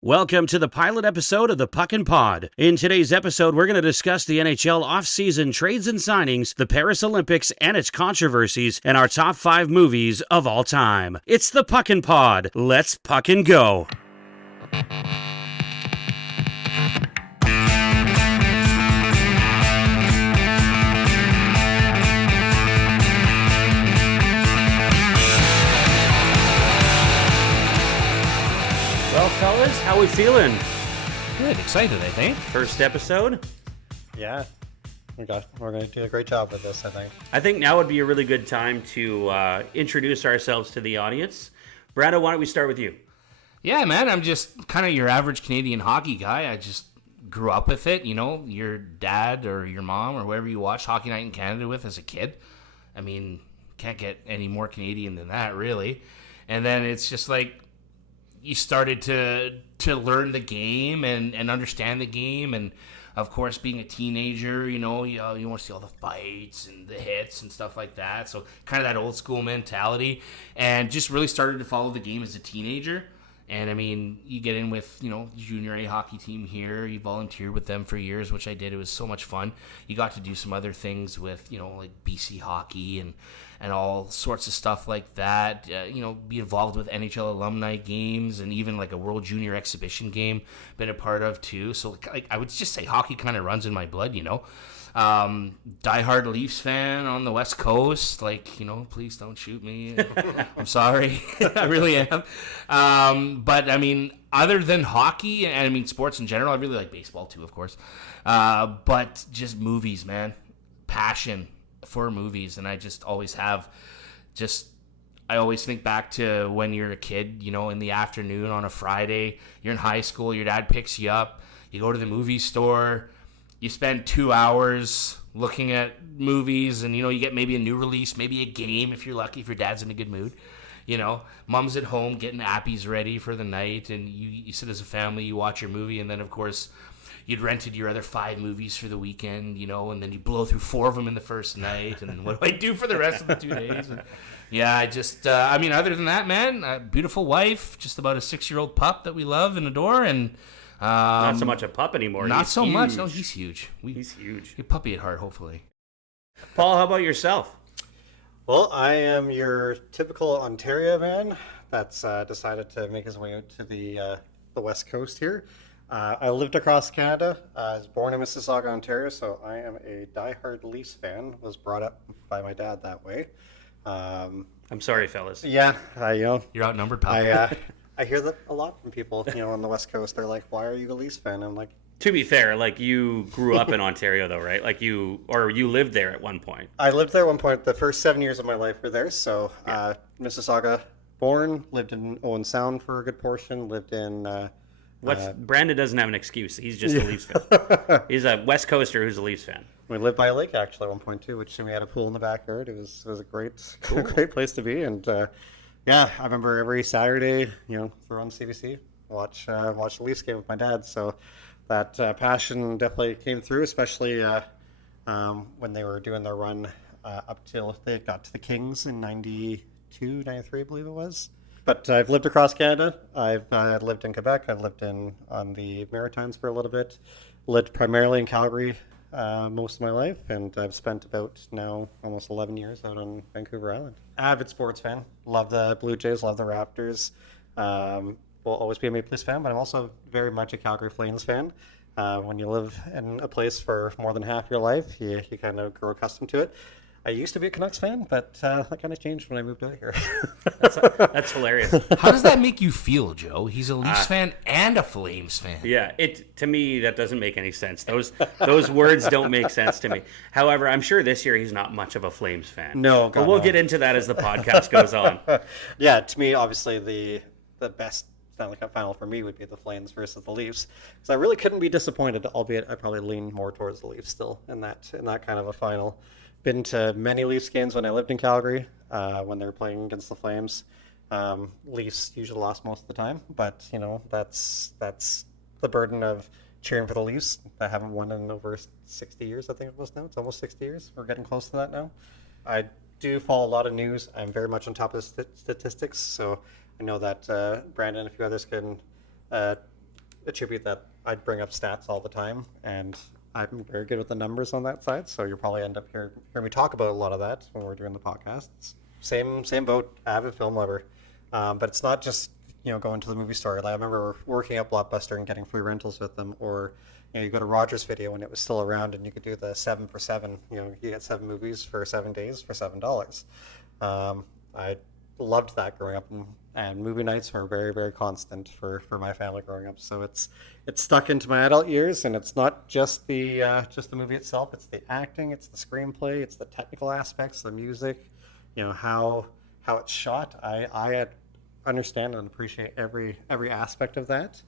Welcome to the pilot episode of the Puck and Pod. In today's episode, we're going to discuss the NHL off-season trades and signings, the Paris Olympics and its controversies, and our top 5 movies of all time. It's the Puck and Pod. Let's puck and go. Well, fellas, how we feeling? Good, excited, I think. First episode? Yeah, we're going to do a great job with this, I think. I think now would be a really good time to introduce ourselves to the audience. Brando, why don't we start with you? Yeah, man, I'm just kind of your average Canadian hockey guy. I just grew up with it, you know, your dad or your mom or whoever you watched Hockey Night in Canada with as a kid. I mean, can't get any more Canadian than that, really. And then it's just like you started to learn the game and understand the game, and of course being a teenager, you know, you want to see all the fights and the hits and stuff like that, so kind of that old school mentality, and just really started to follow the game as a teenager. And I mean, you get in with, you know, junior A hockey team here. You volunteered with them for years, which I did. It was so much fun. You got to do some other things with, you know, like BC hockey and all sorts of stuff like that. You know, be involved with NHL alumni games and even like a World Junior Exhibition game been a part of too. So like I would just say hockey kind of runs in my blood, you know. Diehard Leafs fan on the West Coast. Like, you know, please don't shoot me. I'm sorry. I really am. But I mean, other than hockey and I mean sports in general, I really like baseball too, of course. But just movies, man. Passion for movies. And I just always have I always think back to when you're a kid, you know, in the afternoon on a Friday, you're in high school, your dad picks you up, you go to the movie store, you spend 2 hours looking at movies, and, you know, you get maybe a new release, maybe a game if you're lucky, if your dad's in a good mood. You know, mom's at home getting appies ready for the night, and you sit as a family, you watch your movie, and then, of course, you'd rented your other 5 movies for the weekend, you know, and then you blow through 4 of them in the first night, and then what do I do for the rest of the 2 days? And yeah, I mean, other than that, man, a beautiful wife, just about a 6-year-old pup that we love and adore, and Not so much a pup anymore. Not He's so huge. much. No, he's huge. He's huge. He's puppy at heart, hopefully. Paul, how about yourself? Well, I am your typical Ontario man that's decided to make his way out to the West Coast here. I lived across Canada. I was born in Mississauga, Ontario, so I am a diehard Leafs fan. Was brought up by my dad that way. I'm sorry, fellas. Yeah, you know, You're outnumbered, pal. I hear that a lot from people, you know, on the West Coast. They're like, "Why are you a Leafs fan?" I'm like, To be fair, like, you grew up in Ontario, though, right? Like, you lived there at one point. I lived there at one point. The first 7 years of my life were there. So, Mississauga, born, lived in Owen Sound for a good portion, lived in... Brandon doesn't have an excuse. He's just a Leafs fan. He's a West Coaster who's a Leafs fan. We lived by a lake, actually, at one point, too, which we had a pool in the backyard. It was a great great place to be. And, yeah, I remember every Saturday, you know, throw on CBC, watch the Leafs game with my dad. So that passion definitely came through, especially when they were doing their run up till they got to the Kings in 92, 93, I believe it was. But I've lived across Canada. I've lived in Quebec. I've lived on the Maritimes for a little bit. Lived primarily in Calgary most of my life, and I've spent about now almost 11 years out on Vancouver Island. Avid sports fan. Love the Blue Jays. Love the Raptors. Will always be a Maple Leafs fan, but I'm also very much a Calgary Flames fan. When you live in a place for more than half your life, you kind of grow accustomed to it. I used to be a Canucks fan, but that kind of changed when I moved out here. That's hilarious. How does that make you feel, Joe? He's a Leafs fan and a Flames fan. Yeah, to me, that doesn't make any sense. Those words don't make sense to me. However, I'm sure this year he's not much of a Flames fan. No, but we'll get into that as the podcast goes on. Yeah, to me, obviously, the best Stanley Cup final for me would be the Flames versus the Leafs. Because I really couldn't be disappointed, albeit I probably lean more towards the Leafs still in that kind of a final. Been to many Leafs games when I lived in Calgary, when they were playing against the Flames. Leafs usually lost most of the time, but you know that's the burden of cheering for the Leafs. I haven't won in over 60 years. I think it was now. It's almost 60 years. We're getting close to that now. I do follow a lot of news. I'm very much on top of the statistics, so I know that Brandon and a few others can attribute that I'd bring up stats all the time, and I'm very good with the numbers on that side. So you'll probably end up hearing me talk about a lot of that when we're doing the podcasts. Same boat, avid film lover. But it's not just going to the movie store. Like, I remember working at Blockbuster and getting free rentals with them, or you go to Rogers Video when it was still around, and you could do the 7 for 7. You get 7 movies for 7 days for $7. I loved that growing up, and movie nights were very, very constant for my family growing up. So it's stuck into my adult years, and it's not just the movie itself. It's the acting, it's the screenplay, it's the technical aspects, the music, how it's shot. I understand and appreciate every aspect of that,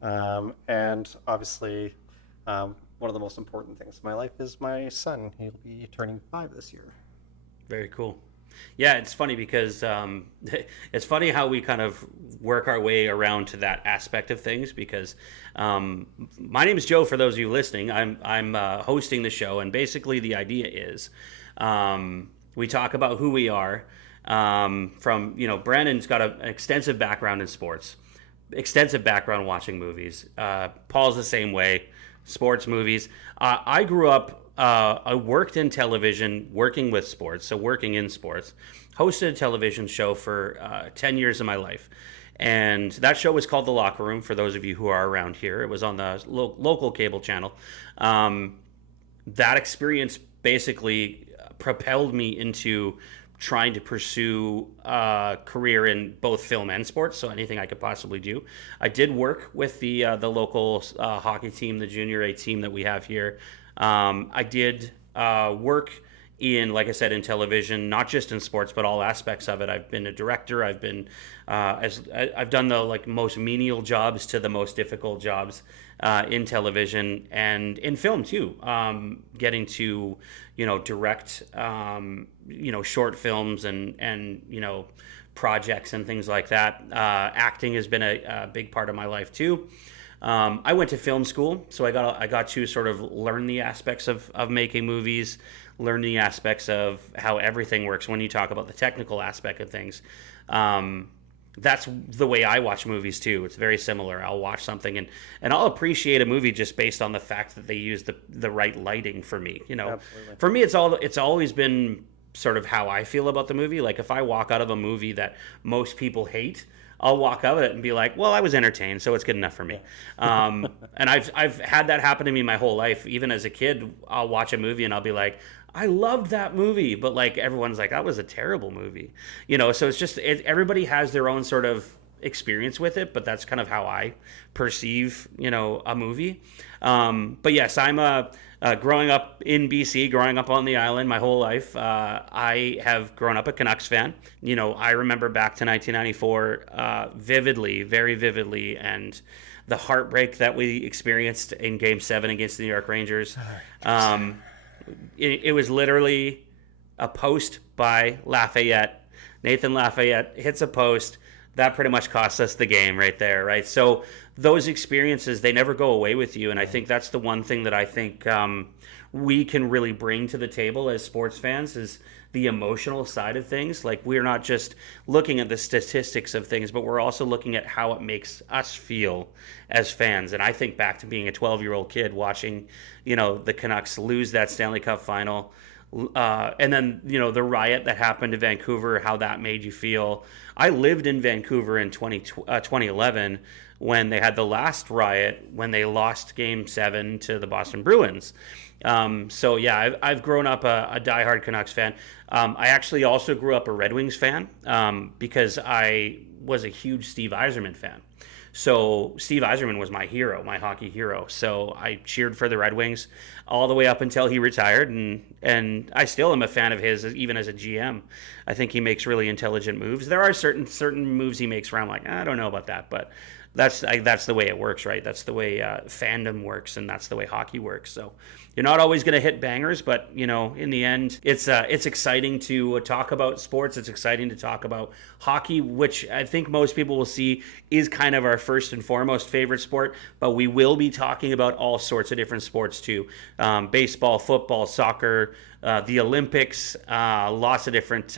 and obviously one of the most important things in my life is my son. He'll be turning 5 this year. Very cool. Yeah, it's funny because it's funny how we kind of work our way around to that aspect of things, because my name is Joe, for those of you listening. I'm hosting the show, and basically the idea is we talk about who we are. Brandon's got an extensive background in sports, extensive background watching movies. Paul's the same way, sports, movies. I grew up, I worked in television, working with sports, so working in sports, hosted a television show for 10 years of my life. And that show was called The Locker Room, for those of you who are around here. It was on the local cable channel. That experience basically propelled me into trying to pursue a career in both film and sports, so anything I could possibly do. I did work with the local hockey team, the Junior A team that we have here. I did work in, like I said, in television, not just in sports, but all aspects of it. I've been a director. I've been I've done the most menial jobs to the most difficult jobs in television and in film too. Getting to direct short films and projects and things like that. Acting has been a big part of my life too. I went to film school, so I got to sort of learn the aspects of making movies, learn the aspects of how everything works when you talk about the technical aspect of things. That's the way I watch movies too. It's very similar. I'll watch something and I'll appreciate a movie just based on the fact that they use the right lighting for me. Absolutely. For me, it's always been sort of how I feel about the movie. Like if I walk out of a movie that most people hate, I'll walk out of it and be like, well, I was entertained, so it's good enough for me. And I've had that happen to me my whole life. Even as a kid, I'll watch a movie and I'll be like, I loved that movie, but everyone's like, that was a terrible movie. So it's just, everybody has their own sort of experience with it, but that's kind of how I perceive, a movie. But yes, I'm growing up in BC, growing up on the island my whole life. I have grown up a Canucks fan. I remember back to 1994 vividly, very vividly, and the heartbreak that we experienced in Game 7 against the New York Rangers. It was literally a post by Lafayette. Nathan Lafayette hits a post. That pretty much cost us the game right there, right? So those experiences, they never go away with you. And I think that's the one thing that I think we can really bring to the table as sports fans is the emotional side of things. We're not just looking at the statistics of things, but we're also looking at how it makes us feel as fans. And I think back to being a 12-year-old kid watching, the Canucks lose that Stanley Cup final. And then, the riot that happened in Vancouver, how that made you feel. I lived in Vancouver in 2011 when they had the last riot, when they lost Game 7 to the Boston Bruins. So, yeah, I've grown up a diehard Canucks fan. I actually also grew up a Red Wings fan because I was a huge Steve Yzerman fan. So Steve Yzerman was my hero, my hockey hero. So I cheered for the Red Wings all the way up until he retired, and I still am a fan of his, even as a GM. I think he makes really intelligent moves. There are certain moves he makes where I'm like, I don't know about that, but that's the way it works, right? That's the way fandom works, and that's the way hockey works. So you're not always going to hit bangers, but in the end, it's exciting to talk about sports. It's exciting to talk about hockey, which I think most people will see is kind of our first and foremost favorite sport. But we will be talking about all sorts of different sports too: baseball, football, soccer, the Olympics, lots of different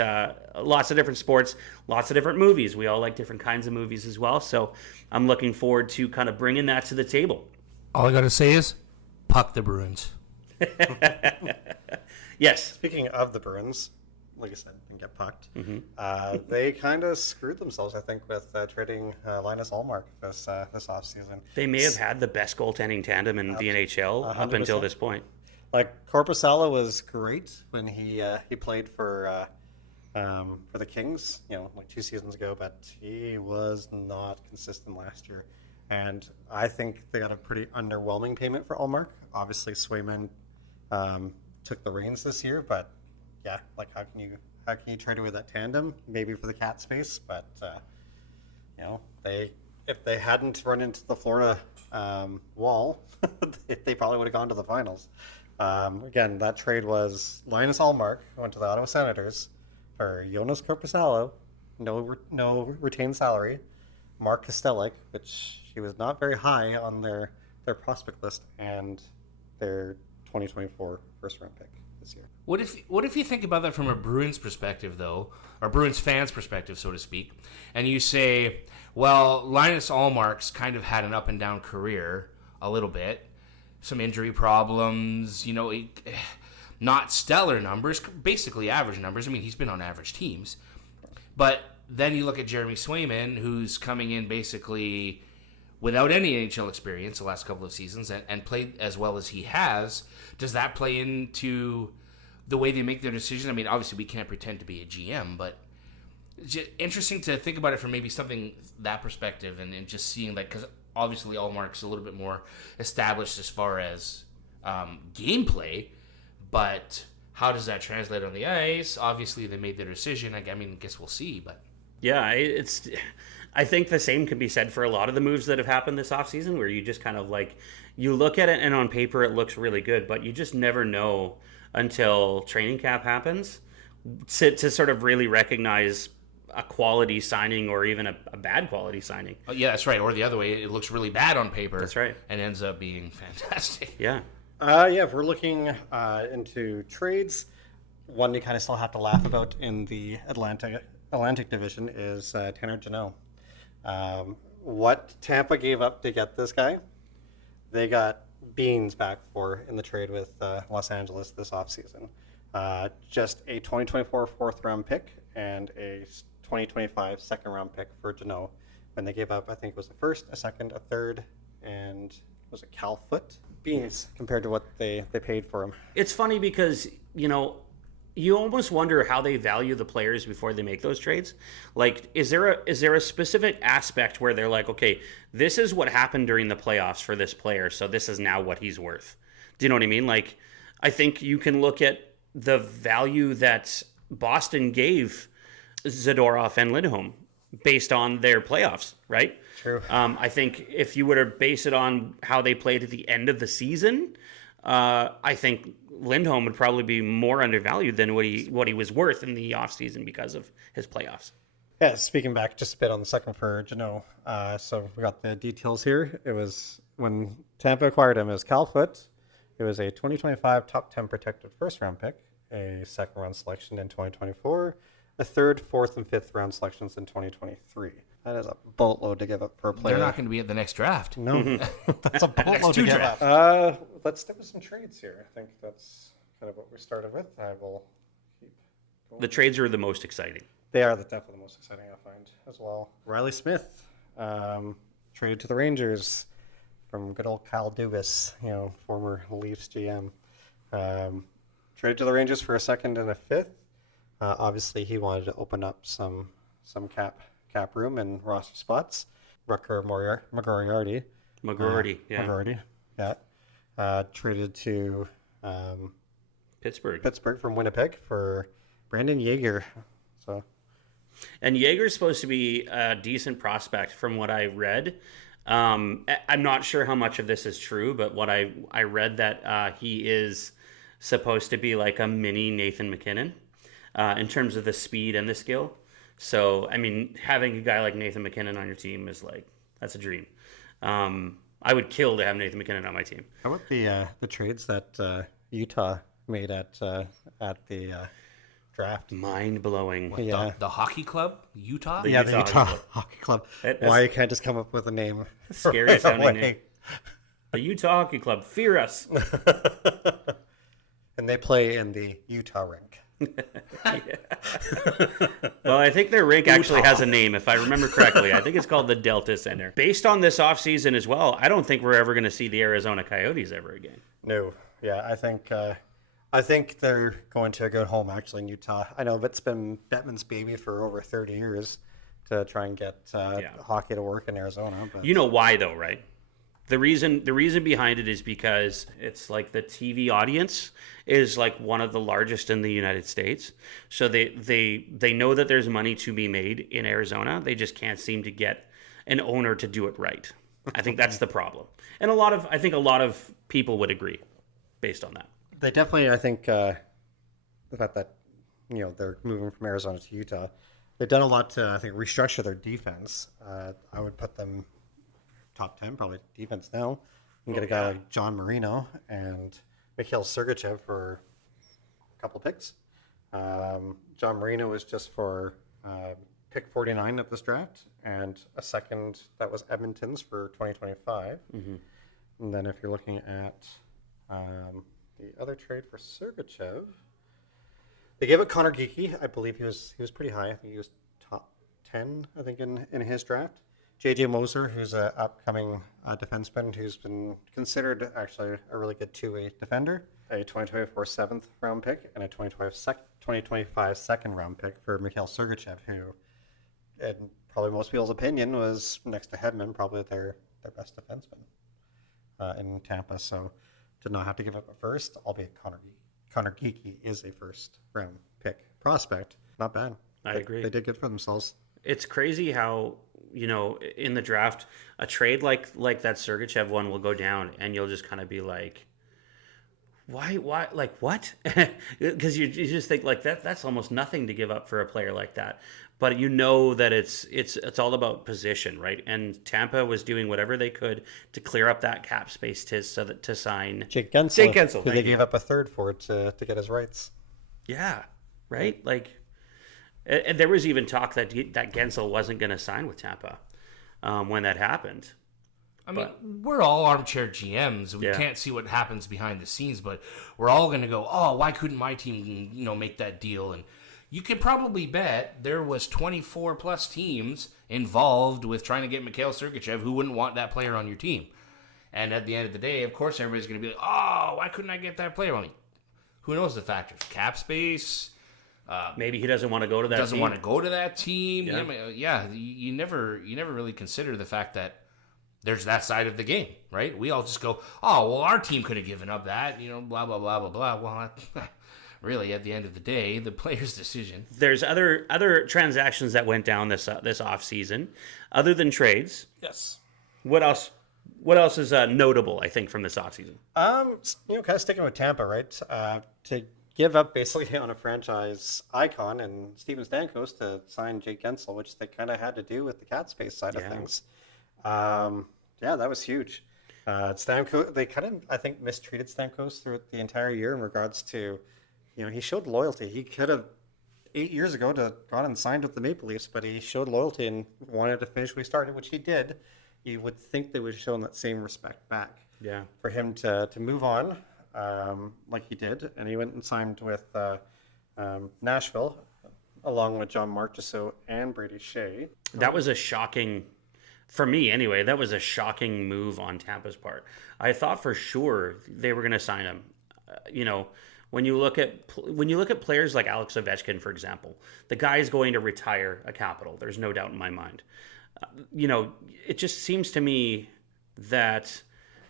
lots of different sports, lots of different movies. We all like different kinds of movies as well. So I'm looking forward to kind of bringing that to the table. All I got to say is, puck the Bruins. Yes. Speaking of the Bruins, like I said, and get pucked. They kind of screwed themselves, I think, with trading Linus Ullmark this offseason. They may have had the best goaltending tandem in the NHL 100%. up until this point. Like, Korpisalo was great when he played for the Kings, like 2 seasons ago, but he was not consistent last year. And I think they got a pretty underwhelming payment for Ullmark. Obviously, Swayman took the reins this year, but yeah, like how can you trade away that tandem? Maybe for the cap space, but if they hadn't run into the Florida wall, they probably would have gone to the finals. Again, that trade was Linus Ullmark went to the Ottawa Senators for Jonas Korpisalo, no retained salary, Mark Kastelic, which he was not very high on their prospect list, and their 2024 first round pick this year. What if you think about that from a Bruins perspective, though, or Bruins fans' perspective, so to speak, and you say, well, Linus Ullmark's kind of had an up and down career a little bit, some injury problems, not stellar numbers, basically average numbers. I mean, he's been on average teams, but then you look at Jeremy Swayman, who's coming in basically without any NHL experience the last couple of seasons and played as well as he has. Does that play into the way they make their decision? I mean, obviously we can't pretend to be a GM, but it's just interesting to think about it from maybe something that perspective and just seeing that, because obviously Ullmark's a little bit more established as far as gameplay, but how does that translate on the ice? Obviously they made their decision. I guess we'll see, but yeah, I think the same can be said for a lot of the moves that have happened this offseason, where you just kind of like, you look at it and on paper it looks really good, but you just never know until training camp happens to sort of really recognize a quality signing or even a bad quality signing. Oh, yeah, that's right. Or the other way, it looks really bad on paper. That's right. And ends up being fantastic. Yeah. If we're looking into trades, one you kind of still have to laugh about in the Atlantic Division is Tanner Jeannot. What Tampa gave up to get this guy, they got beans back for in the trade with Los Angeles this offseason. Just a 2024 fourth-round pick and a 2025 second-round pick for Jeannot. When they gave up, I think it was a first, a second, a third, and was it Cal Foot? Beans compared to what they paid for him. It's funny because, you almost wonder how they value the players before they make those trades. Like, is there a specific aspect where they're like, okay, this is what happened during the playoffs for this player, so this is now what he's worth. Do you know what I mean? Like, I think you can look at the value that Boston gave Zadorov and Lindholm based on their playoffs, right? True. I think if you were to base it on how they played at the end of the season, I think Lindholm would probably be more undervalued than what he was worth in the offseason because of his playoffs. Yeah, speaking back just a bit on the second for Jeannot, so we got the details here. It was when Tampa acquired him, it was Cal Foot. It was a 2025 top 10 protected first-round pick, a second-round selection in 2024, a third, fourth, and fifth-round selections in 2023. That is a boatload to give up for a player. They're not going to be at the next draft. No, that's a boatload to give draft. up. Let's stick with some trades here. I think that's kind of what we started with. I will keep going. The trades are the most exciting. They are definitely the most exciting, I find, as well. Riley Smith, traded to the Rangers from good old Kyle Dubas, former Leafs GM. Traded to the Rangers for a second and a fifth. Obviously, he wanted to open up some cap room and roster spots. Rucker McGroarty. McGroarty, yeah. Traded to Pittsburgh from Winnipeg for Brandon Yeager. So, and Yeager's supposed to be a decent prospect from what I read. I'm not sure how much of this is true, but what I read that he is supposed to be like a mini Nathan McKinnon in terms of the speed and the skill. So, I mean, having a guy like Nathan McKinnon on your team is like, that's a dream. I would kill to have Nathan McKinnon on my team. How about the trades that Utah made at the draft. Mind-blowing. Yeah. The hockey club, Utah. Yeah, the Utah Utah Hockey Club. That's Why you can't just come up with a name? Scary right sounding away. name. The Utah Hockey Club. Fear us. And they play in the Utah rink. Well, I think their rink actually has a name, if I remember correctly. I think it's called the Delta Center. Based on this offseason as well, I don't think we're ever going to see the Arizona Coyotes ever again. No, yeah, I think they're going to a good home actually in Utah. I know it's been Bettman's baby for over 30 years to try and get hockey to work in Arizona. But You know why, though, right? The reason behind it is because it's like the TV audience is like one of the largest in the United States. So they know that there's money to be made in Arizona. They just can't seem to get an owner to do it right. I think that's the problem. And I think a lot of people would agree based on that. they definitely, I think, the fact that they're moving from Arizona to Utah, they've done a lot to, I think, restructure their defense. I would put them top 10 probably defense now. You can get a guy like John Marino and Mikhail Sergachev for a couple picks. John Marino was just for pick 49 of this draft, and a second that was Edmonton's for 2025. And then if you're looking at the other trade for Sergachev, they gave it Connor Geeky. I believe he was pretty high. I think he was top 10, I think, in his draft. J.J. Moser, who's an upcoming defenseman who's been considered actually a really good two-way defender. A 2024 7th round pick and a 2025 second round pick for Mikhail Sergachev, who, in probably most people's opinion, was next to Hedman, probably their best defenseman in Tampa. So did not have to give up a first, albeit Connor Geeky is a first round pick prospect. Not bad. I agree. They did good for themselves. It's crazy how, in the draft, a trade like that Sergachev one will go down, and you'll just kind of be like, why, like, what? Because you just think, like, that's almost nothing to give up for a player like that. But that it's all about position, right? And Tampa was doing whatever they could to clear up that cap space to sign Jake Gensel, who they you. gave up a third for to get his rights. Yeah, right? Like, and there was even talk that Gensel wasn't going to sign with Tampa when that happened. I mean, we're all armchair GMs. We can't see what happens behind the scenes, but we're all going to go, oh, why couldn't my team, make that deal? And you can probably bet there was 24 plus teams involved with trying to get Mikhail Sergachev who wouldn't want that player on your team. And at the end of the day, of course, everybody's going to be like, oh, why couldn't I get that player on me? Who knows the factors? Cap space. Maybe he doesn't want to go to that. Doesn't team. want to go to that team. Yeah. You never really consider the fact that there's that side of the game, right? We all just go, oh, well, our team could have given up that, blah, blah, blah, blah, blah. Well, really, at the end of the day, the player's decision. There's other transactions that went down this off season, other than trades. Yes. What else? What else is notable? I think from this off season. Kind of sticking with Tampa, right? To give up basically on a franchise icon and Steven Stamkos to sign Jake Gensel, which they kind of had to do with the cap space side of things. That was huge. Stamkos, they kind of, I think, mistreated Stamkos through the entire year in regards to, he showed loyalty. He could have 8 years ago gone and signed with the Maple Leafs, but he showed loyalty and wanted to finish where he started, which he did. You would think they would have shown that same respect back. Yeah. For him to move on, like he did, and he went and signed with Nashville, along with John Marchessault and Brady Shea. That was a shocking, for me anyway, that was a shocking move on Tampa's part. I thought for sure they were going to sign him. When you look at players like Alex Ovechkin, for example, the guy is going to retire a Capital. There's no doubt in my mind. It just seems to me that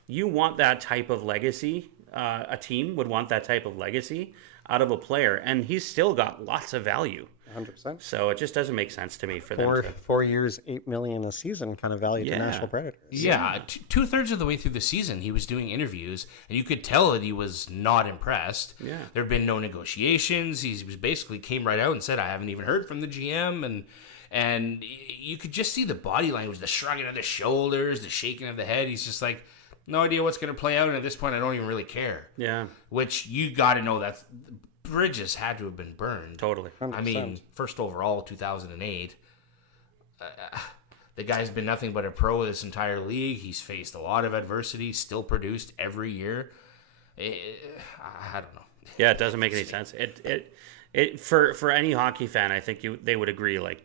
you want that type of legacy. A team would want that type of legacy out of a player, and he's still got lots of value. 100%. So it just doesn't make sense to me for them. 4 years, $8 million a season kind of value to Nashville Predators. Yeah, 2/3 of the way through the season, he was doing interviews, and you could tell that he was not impressed. Yeah. There have been no negotiations. He basically came right out and said, I haven't even heard from the GM, and you could just see the body language, the shrugging of the shoulders, the shaking of the head. He's just like, no idea what's going to play out, and at this point, I don't even really care. Yeah. Which you got to know that's bridges had to have been burned. Totally. 100%. I mean, first overall, 2008. The guy's been nothing but a pro this entire league. He's faced a lot of adversity, still produced every year. I don't know. Yeah, it doesn't make any sense. It for any hockey fan, I think they would agree. Like,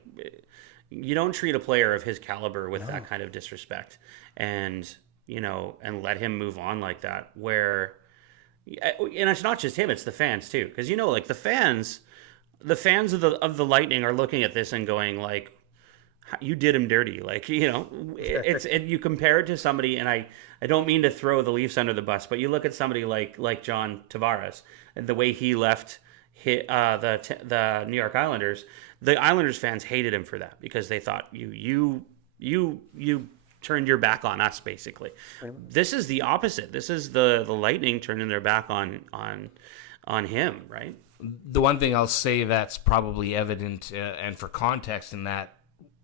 you don't treat a player of his caliber with that kind of disrespect, and let him move on like that. And it's not just him; it's the fans too. Because like the fans of the Lightning are looking at this and going like, you did him dirty. Like, you compare it to somebody, and I don't mean to throw the Leafs under the bus, but you look at somebody like John Tavares and the way he left the New York Islanders. The Islanders fans hated him for that because they thought you turned your back on us, basically. This is the opposite. This is the Lightning turning their back on him, right? The one thing I'll say that's probably evident and for context in that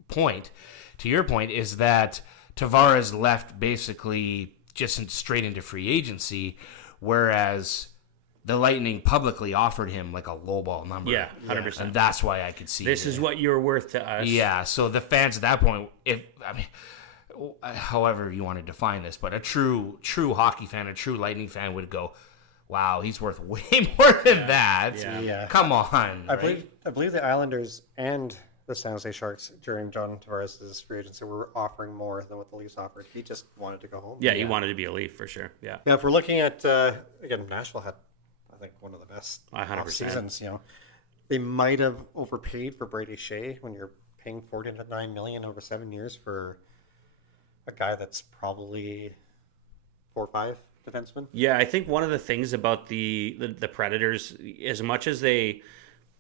point, to your point, is that Tavares left basically just straight into free agency, whereas the Lightning publicly offered him like a lowball number. Yeah, 100%. And that's why I could see this is what you're worth to us. Yeah, so the fans at that point, however you want to define this, but a true hockey fan, a true Lightning fan would go, wow, he's worth way more than that. Yeah. Come on. I believe the Islanders and the San Jose Sharks during John Tavares' free agency were offering more than what the Leafs offered. He just wanted to go home. Yeah, he wanted to be a Leaf for sure. Yeah. Yeah, if we're looking at again, Nashville had, I think, one of the best 100%. off seasons. They might have overpaid for Brady Shea when you're paying $49 million over 7 years for a guy that's probably 4 or 5 defenseman. Yeah, I think one of the things about the Predators, as much as they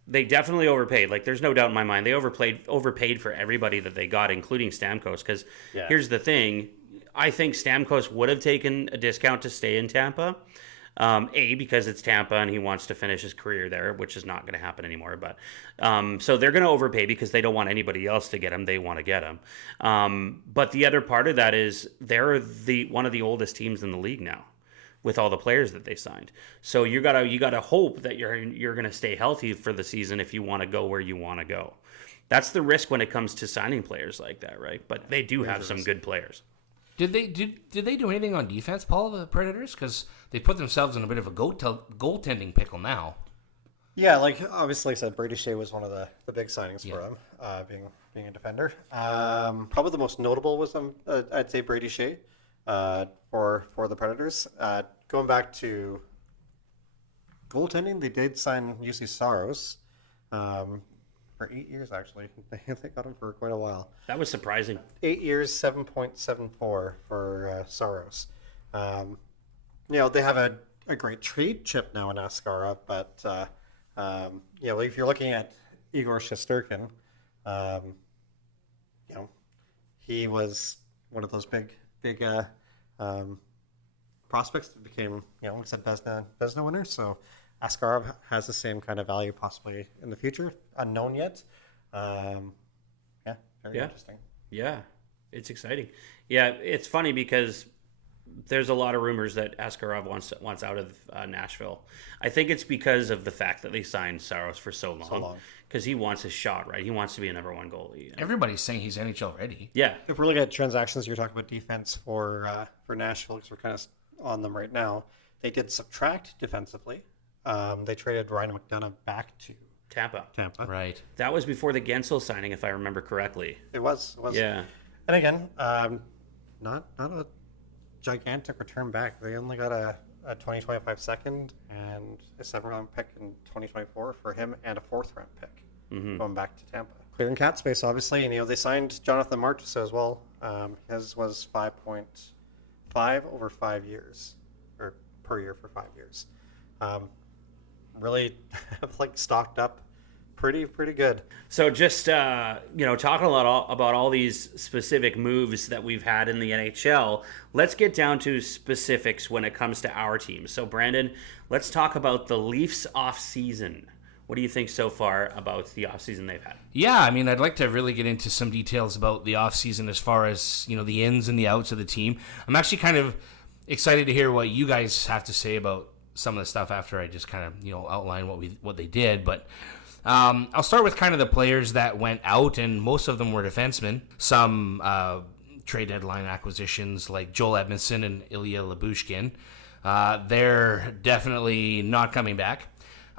definitely overpaid. Like, there's no doubt in my mind they overpaid for everybody that they got, including Stamkos. Because here's the thing, I think Stamkos would have taken a discount to stay in Tampa. Because it's Tampa and he wants to finish his career there, which is not going to happen anymore. But so they're going to overpay because they don't want anybody else to get him. They want to get him. But the other part of that is they're one of the oldest teams in the league now, with all the players that they signed. So you gotta hope that you're gonna stay healthy for the season if you want to go where you want to go. That's the risk when it comes to signing players like that, right? But they do have some good players. Did they do anything on defense, Paul, the Predators? Because they put themselves in a bit of a goaltending pickle now. Yeah, like obviously I said, Brady Shea was one of the big signings for them, being a defender. Probably the most notable was I'd say Brady Shea for the Predators. Going back to goaltending, they did sign UC Saros for 8 years, actually. They got him for quite a while. That was surprising. 8 years, 7.74 for Saros. They have a great trade chip now in Askarov, but if you're looking at Igor Shesterkin, he was one of those big prospects that became, like I said, Vezina winner. So Askarov has the same kind of value possibly in the future. Unknown yet. Very interesting. Yeah, it's exciting. Yeah, it's funny because there's a lot of rumors that Askarov wants out of Nashville. I think it's because of the fact that they signed Saros for so long. Because he wants his shot, right? He wants to be a number one goalie. Everybody's saying he's NHL ready. Yeah. If we're looking at transactions, you're talking about defense for Nashville, because we're kind of on them right now. They did subtract defensively. They traded Ryan McDonough back to Tampa. Right. That was before the Gensel signing, if I remember correctly. It was. Yeah. And again, not a gigantic return back. They only got a 2025 second and a 7th-round pick in 2024 for him, and a 4th-round pick going back to Tampa. Clearing cap space, obviously, and they signed Jonathan Marchessault as well. His was 5.5 over 5 years, or per year for 5 years. Really, stocked up pretty good. So just talking a lot about all these specific moves that we've had in the NHL, let's get down to specifics when it comes to our team. So Brandon, let's talk about the Leafs off season. What do you think so far about the off season they've had? Yeah, I mean, I'd like to really get into some details about the off season as far as the ins and the outs of the team. I'm actually kind of excited to hear what you guys have to say about some of the stuff after I just kind of outline what they did, but. I'll start with kind of the players that went out, and most of them were defensemen. Some trade deadline acquisitions like Joel Edmondson and Ilya Lyubushkin. They're definitely not coming back.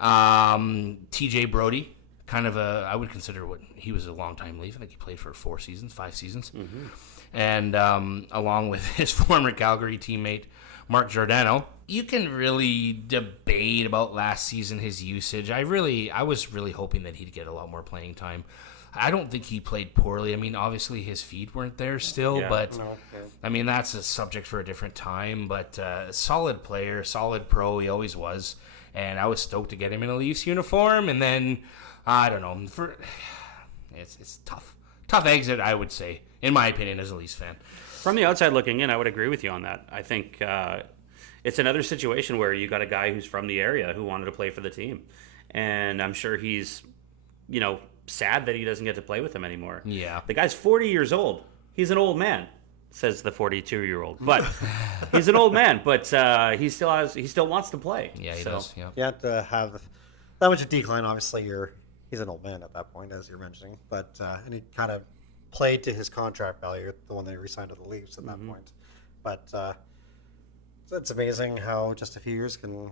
TJ Brody, I would consider he was a long-time Leaf. I think he played for 5 seasons. Mm-hmm. And along with his former Calgary teammate, Mark Giordano. You can really debate about last season, his usage. I was really hoping that he'd get a lot more playing time. I don't think he played poorly. I mean, obviously his feet weren't there still, I mean, that's a subject for a different time. But solid player, solid pro, he always was. And I was stoked to get him in a Leafs uniform. And then, I don't know, it's tough. Tough exit, I would say, in my opinion, as a Leafs fan. From the outside looking in, I would agree with you on that. I think it's another situation where you got a guy who's from the area who wanted to play for the team. And I'm sure he's, sad that he doesn't get to play with him anymore. Yeah. The guy's 40 years old. He's an old man, says the 42-year-old. But he's an old man, but he still wants to play. Yeah, he does. Yeah. You have to have that much a decline. Obviously, he's an old man at that point, as you're mentioning. But and he kind of played to his contract value, the one they re-signed to the Leafs at that point. But it's amazing how just a few years can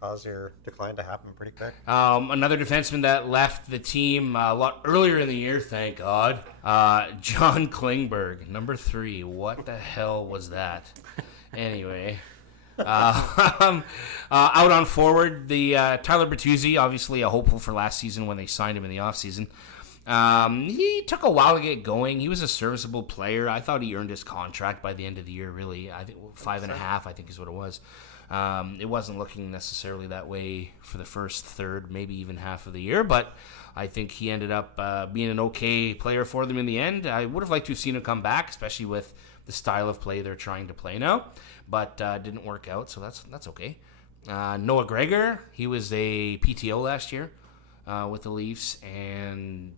cause your decline to happen pretty quick. Another defenseman that left the team a lot earlier in the year, thank God, John Klingberg, number 3. What the hell was that? Anyway, out on forward, the Tyler Bertuzzi, obviously a hopeful for last season when they signed him in the offseason. He took a while to get going. He was a serviceable player. I thought he earned his contract by the end of the year, really. I think 5.5, I think is what it was. It wasn't looking necessarily that way for the first third, maybe even half of the year, but I think he ended up being an okay player for them in the end. I would have liked to have seen him come back, especially with the style of play they're trying to play now, but didn't work out, so that's okay. Noah Gregor, he was a PTO last year with the Leafs, and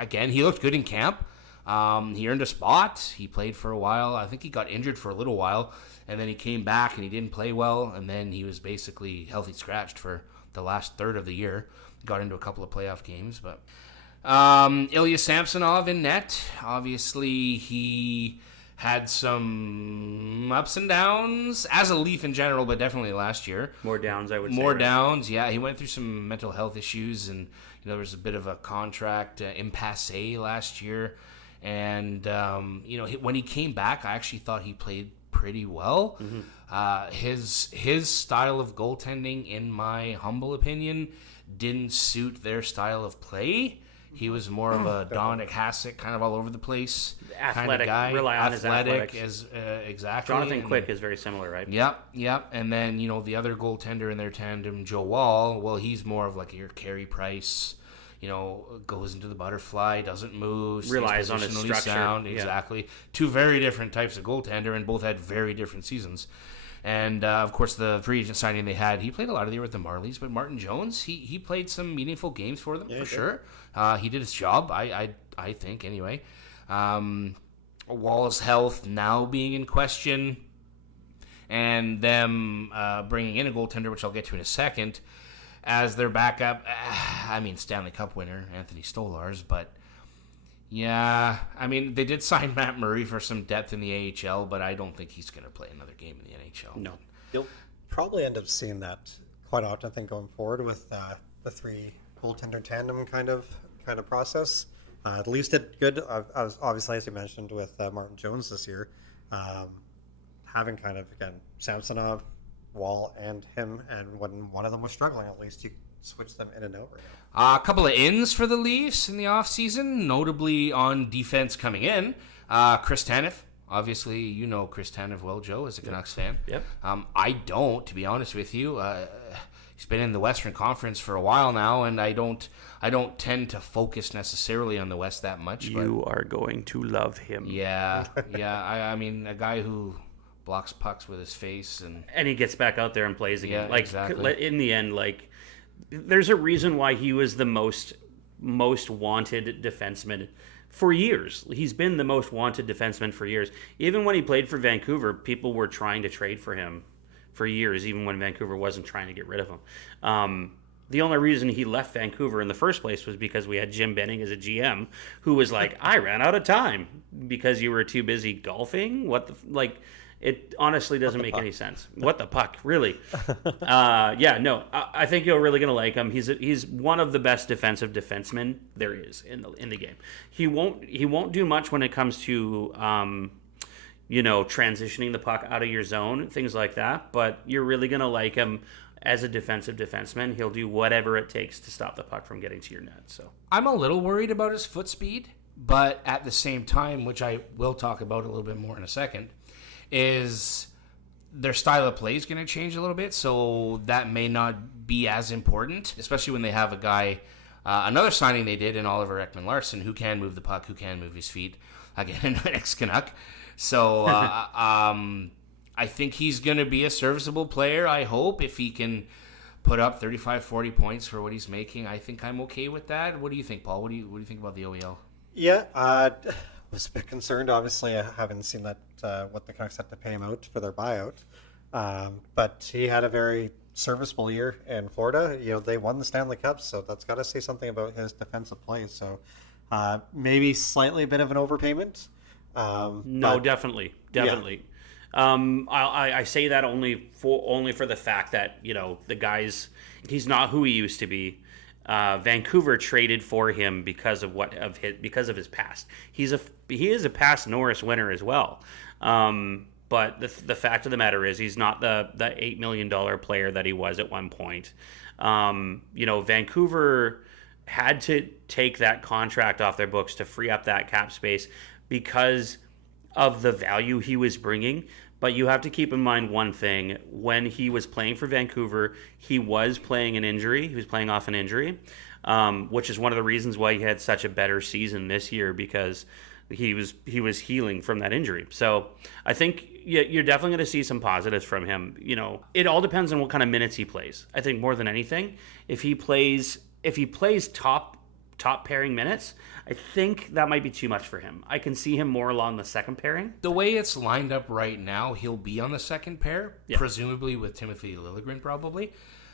again, he looked good in camp. He earned a spot. He played for a while. I think he got injured for a little while, and then he came back and he didn't play well, and then he was basically healthy scratched for the last third of the year. Got into a couple of playoff games, but Ilya Samsonov in net. Obviously, he had some ups and downs as a Leaf in general, but definitely last year. More downs, I would say. More downs, yeah. He went through some mental health issues, and there was a bit of a contract impasse last year. And, when he came back, I actually thought he played pretty well. Mm-hmm. His style of goaltending, in my humble opinion, didn't suit their style of play. He was more of a Dominic Hasek, kind of all over the place athletic kind of guy. Rely on his athletics. Exactly. Jonathan Quick is very similar, right? Yep. And then, the other goaltender in their tandem, Joe Wall, well, he's more of like your Carey Price, goes into the butterfly, doesn't move, relies on his structure. Sound. Exactly. 2 very different types of goaltender, and both had very different seasons. And, of course, the free agent signing they had, he played a lot of the year with the Marlies, but Martin Jones, he played some meaningful games for them, for sure. He did his job, I think, anyway. Wall's health now being in question, and them bringing in a goaltender, which I'll get to in a second, as their backup. Stanley Cup winner, Anthony Stolarz, but yeah, they did sign Matt Murray for some depth in the AHL, but I don't think he's going to play another game in the NHL. No. You'll probably end up seeing that quite often, I think, going forward with the 3 goaltender tandem kind of process. At least it good. I was obviously, as you mentioned, with Martin Jones this year, having kind of, again, Samsonov, Wall, and him, and when one of them was struggling, at least you switch them in and out right now. A couple of ins for the Leafs in the offseason, notably on defense coming in. Chris Tanev. Obviously, you know Chris Tanev well, Joe, as a Canucks fan. Yep. I don't, to be honest with you. He's been in the Western Conference for a while now, and I don't tend to focus necessarily on the West that much. You are going to love him. Yeah. A guy who blocks pucks with his face, and he gets back out there and plays again. Yeah, exactly. In the end, there's a reason why he was the most wanted defenseman for years. He's been the most wanted defenseman for years. Even when he played for Vancouver, people were trying to trade for him for years, even when Vancouver wasn't trying to get rid of him. The only reason he left Vancouver in the first place was because we had Jim Benning as a GM who was like, I ran out of time because you were too busy golfing. It honestly doesn't make any sense. What the puck, really? I think you're really going to like him. He's one of the best defensive defensemen there is in the game. He won't do much when it comes to transitioning the puck out of your zone, things like that. But you're really going to like him as a defensive defenseman. He'll do whatever it takes to stop the puck from getting to your net. So I'm a little worried about his foot speed, but at the same time, which I will talk about a little bit more in a second, is their style of play is going to change a little bit, so that may not be as important, especially when they have a guy, another signing they did in Oliver Ekman-Larsson, who can move the puck, who can move his feet, again, an ex-Canuck. So I think he's going to be a serviceable player, I hope, if he can put up 35, 40 points for what he's making. I think I'm okay with that. What do you think, Paul? What do you think about the OEL? Yeah, I was a bit concerned. Obviously, I haven't seen that what the Canucks had to pay him out for their buyout. But he had a very serviceable year in Florida. They won the Stanley Cup, so that's got to say something about his defensive play. So maybe slightly a bit of an overpayment. No, definitely. Yeah. I say that only for the fact that the guy's he's not who he used to be. Vancouver traded for him because of his past. He is a past Norris winner as well. But the fact of the matter is he's not the $8 million player that he was at one point. Vancouver had to take that contract off their books to free up that cap space because of the value he was bringing. But you have to keep in mind one thing. When he was playing for Vancouver, he was playing an injury. He was playing off an injury, which is one of the reasons why he had such a better season this year, because he was healing from that injury. So I think you're definitely going to see some positives from him. It all depends on what kind of minutes he plays. I think more than anything, if he plays top pairing minutes, I think that might be too much for him. I can see him more along the second pairing. The way it's lined up right now, he'll be on the second pair, presumably with Timothy Liljegren probably.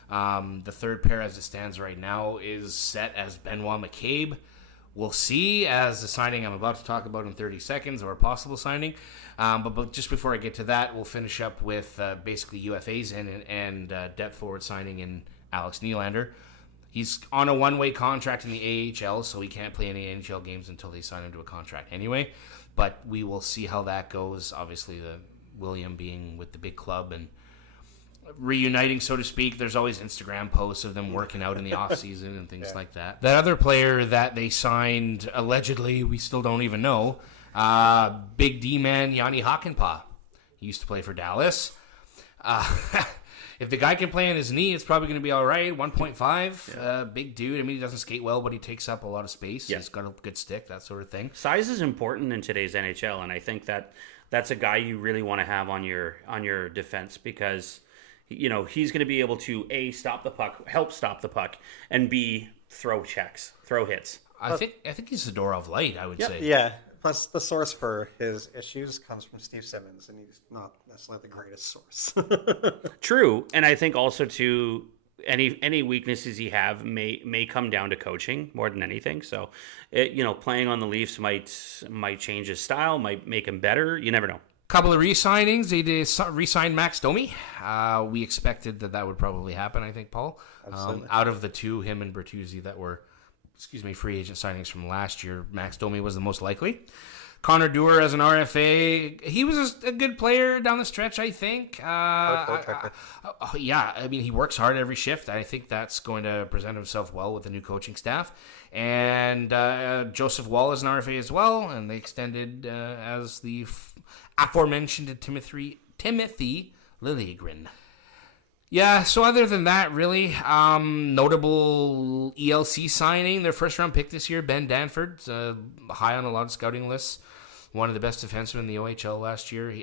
The third pair as it stands right now is set as Benoit McCabe. We'll see as the signing I'm about to talk about in 30 seconds, or a possible signing. But just before I get to that, we'll finish up with basically UFAs and depth forward signing in Alex Nylander. He's on a one-way contract in the AHL, so he can't play any NHL games until they sign him to a contract anyway. But we will see how that goes. Obviously, William being with the big club and reuniting, so to speak. There's always Instagram posts of them working out in the off-season and things like that. That other player that they signed, allegedly, we still don't even know, big D-man Yanni Hakanpää. He used to play for Dallas. If the guy can play on his knee, it's probably going to be all right. 1.5, big dude. I mean, he doesn't skate well, but he takes up a lot of space. Yeah. He's got a good stick, that sort of thing. Size is important in today's NHL, and I think that's a guy you really want to have on your defense, because he's going to be able to A, stop the puck, help stop the puck, and B, throw hits. I think he's the door of light, I would say. Yeah. Plus, the source for his issues comes from Steve Simmons, and he's not necessarily the greatest source. True, and I think also too, any weaknesses he have may come down to coaching more than anything. So, playing on the Leafs might change his style, might make him better. You never know. Couple of re-signings. They did re-sign Max Domi. We expected that would probably happen, I think, Paul. Out of the two, him and Bertuzzi that were free agent signings from last year, Max Domi was the most likely. Connor Dewar as an RFA, he was a good player down the stretch, I think. I mean, he works hard every shift. I think that's going to present himself well with the new coaching staff. And Joseph Wall is an RFA as well, and they extended as the aforementioned Timothy Liljegren. Yeah, so other than that, really, notable ELC signing, their first-round pick this year, Ben Danford, high on a lot of scouting lists, one of the best defensemen in the OHL last year.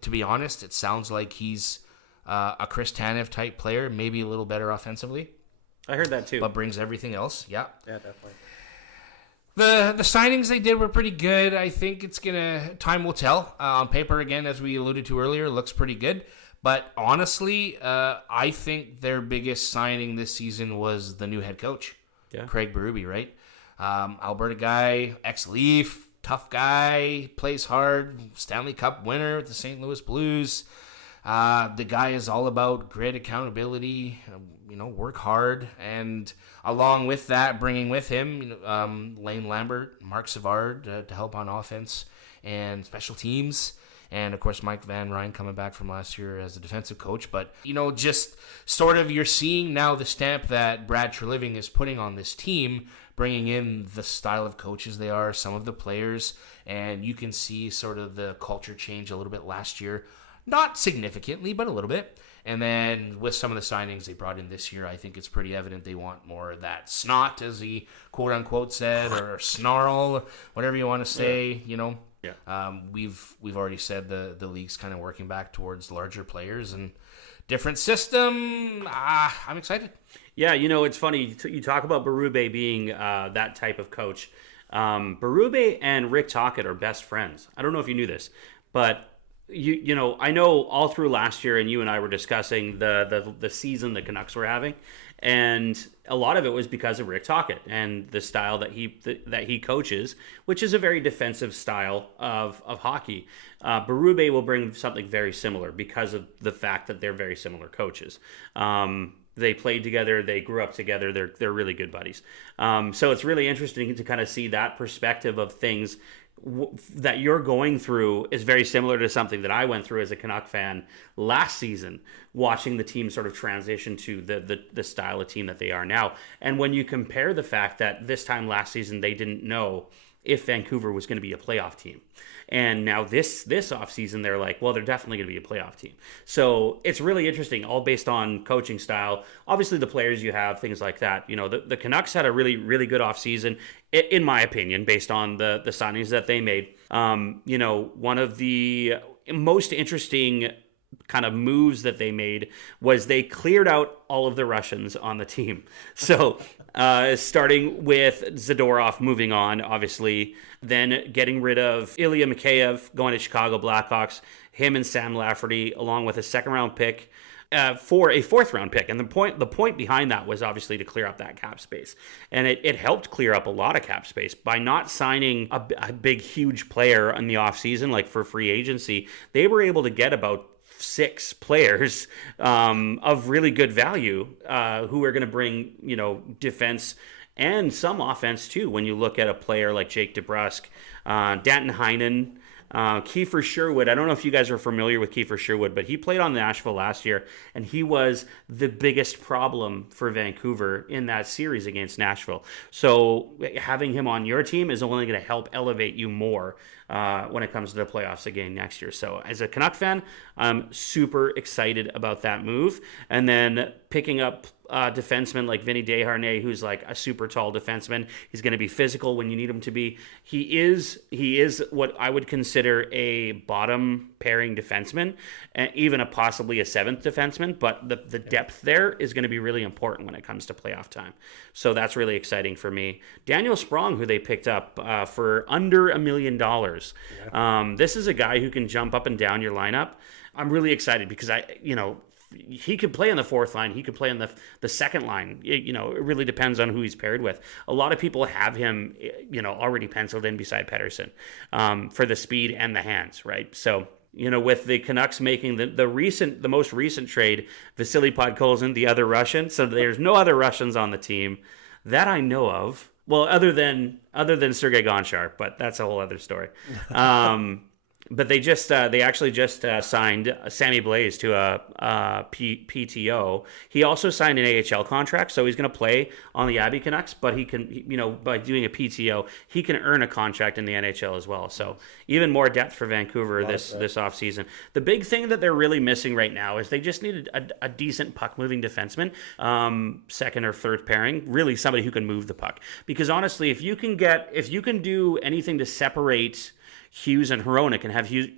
To be honest, it sounds like he's a Chris Tanev-type player, maybe a little better offensively. I heard that too. But brings everything else, yeah. Yeah, definitely. The signings they did were pretty good. I think time will tell. On paper, again, as we alluded to earlier, looks pretty good. But honestly, I think their biggest signing this season was the new head coach, Craig Berube, right? Alberta guy, ex-Leaf, tough guy, plays hard, Stanley Cup winner with the St. Louis Blues. The guy is all about grit, accountability, work hard, and along with that, bringing with him Lane Lambert, Mark Savard to help on offense and special teams. And, of course, Mike Van Ryn coming back from last year as a defensive coach. But, just sort of you're seeing now the stamp that Brad Treliving is putting on this team, bringing in the style of coaches they are, some of the players. And you can see sort of the culture change a little bit last year. Not significantly, but a little bit. And then with some of the signings they brought in this year, I think it's pretty evident they want more of that snot, as he quote-unquote said, or snarl, whatever you want to say, Yeah. We've already said the league's kind of working back towards larger players and different system. I'm excited. Yeah, it's funny. You talk about Berube being that type of coach. Berube and Rick Tocchet are best friends. I don't know if you knew this, but I know all through last year, and you and I were discussing the season the Canucks were having, and a lot of it was because of Rick Tocchet and the style that he coaches, which is a very defensive style of hockey. Berube will bring something very similar because of the fact that they're very similar coaches. They played together, they grew up together, they're really good buddies. So it's really interesting to kind of see that perspective of things that you're going through is very similar to something that I went through as a Canuck fan last season, watching the team sort of transition to the style of team that they are now. And when you compare the fact that this time last season they didn't know if Vancouver was going to be a playoff team, and now this offseason they're like, well, they're definitely going to be a playoff team. So it's really interesting, all based on coaching style. Obviously the players you have, things like that. The Canucks had a really, really good offseason, in my opinion, based on the signings that they made. One of the most interesting kind of moves that they made was they cleared out all of the Russians on the team. So starting with Zadorov moving on, obviously, then getting rid of Ilya Mikheyev, going to Chicago Blackhawks, him and Sam Lafferty, along with a second-round pick, for a fourth-round pick. And the point behind that was obviously to clear up that cap space. And it helped clear up a lot of cap space by not signing a big, huge player in the offseason, like for free agency. They were able to get about 6 players of really good value who are going to bring, defense and some offense too. When you look at a player like Jake DeBrusk, Danton Heinen, Kiefer Sherwood. I don't know if you guys are familiar with Kiefer Sherwood, but he played on Nashville last year, and he was the biggest problem for Vancouver in that series against Nashville. So having him on your team is only going to help elevate you more when it comes to the playoffs again next year. So as a Canuck fan, I'm super excited about that move. And then picking up defenseman like Vinny Desharnais, who's like a super tall defenseman. He's going to be physical when you need him to be. He is what I would consider a bottom pairing defenseman, and even possibly a 7th defenseman. But the depth there is going to be really important when it comes to playoff time. So that's really exciting for me. Daniel Sprong, who they picked up for under $1 million. Yeah. This is a guy who can jump up and down your lineup. I'm really excited because he could play on the 4th line. He could play on the 2nd line. It really depends on who he's paired with. A lot of people have him, already penciled in beside Pettersson for the speed and the hands, right? So, with the Canucks making the most recent trade, Vasily Podkolzin, the other Russian. So there's no other Russians on the team that I know of. Well, other than Sergei Gonchar, but that's a whole other story. But they actually just signed Sammy Blais to a PTO. He also signed an AHL contract, so he's going to play on the Abbey Canucks. But he can, by doing a PTO, he can earn a contract in the NHL as well. So even more depth for Vancouver this offseason. The big thing that they're really missing right now is they just need a decent puck moving defenseman, 2nd or 3rd pairing. Really, somebody who can move the puck. Because honestly, if you can do anything to separate Hughes and Hronek and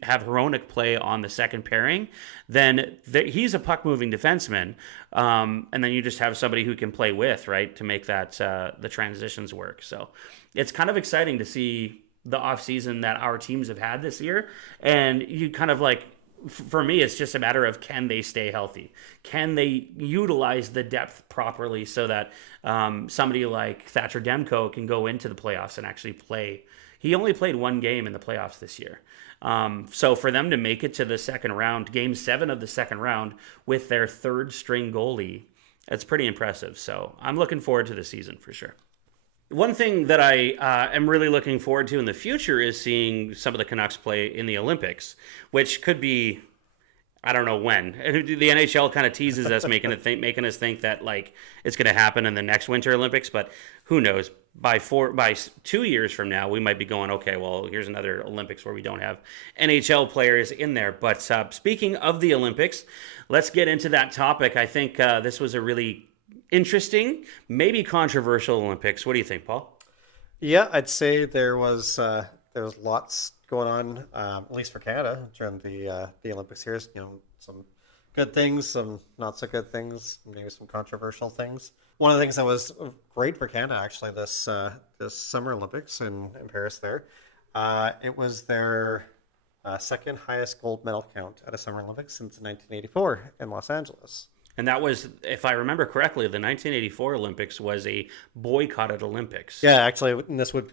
have Hronek play on the 2nd pairing, then he's a puck-moving defenseman, and then you just have somebody who can play with, right, to make that the transitions work. So it's kind of exciting to see the offseason that our teams have had this year, and you kind of like for me, it's just a matter of, can they stay healthy? Can they utilize the depth properly so that somebody like Thatcher Demko can go into the playoffs and actually play? He only played one game in the playoffs this year. So for them to make it to the second round, game 7 of the second round, with their third string goalie, that's pretty impressive. So I'm looking forward to the season for sure. One thing that I am really looking forward to in the future is seeing some of the Canucks play in the Olympics, which could be, I don't know when. The NHL kind of teases us, making us think that like it's going to happen in the next Winter Olympics, but who knows? By 2 years from now, we might be going, okay, well, here's another Olympics where we don't have NHL players in there. But speaking of the Olympics, let's get into that topic. I think this was a really interesting, maybe controversial Olympics. What do you think, Paul? Yeah, I'd say there was lots going on, at least for Canada during the Olympics here. You know, some good things, some not so good things, maybe some controversial things. One of the things that was great for Canada actually this Summer Olympics in Paris there, it was their second highest gold medal count at a Summer Olympics since 1984 in Los Angeles. And that was, if I remember correctly, the 1984 Olympics was a boycotted Olympics. Yeah, actually, and this would,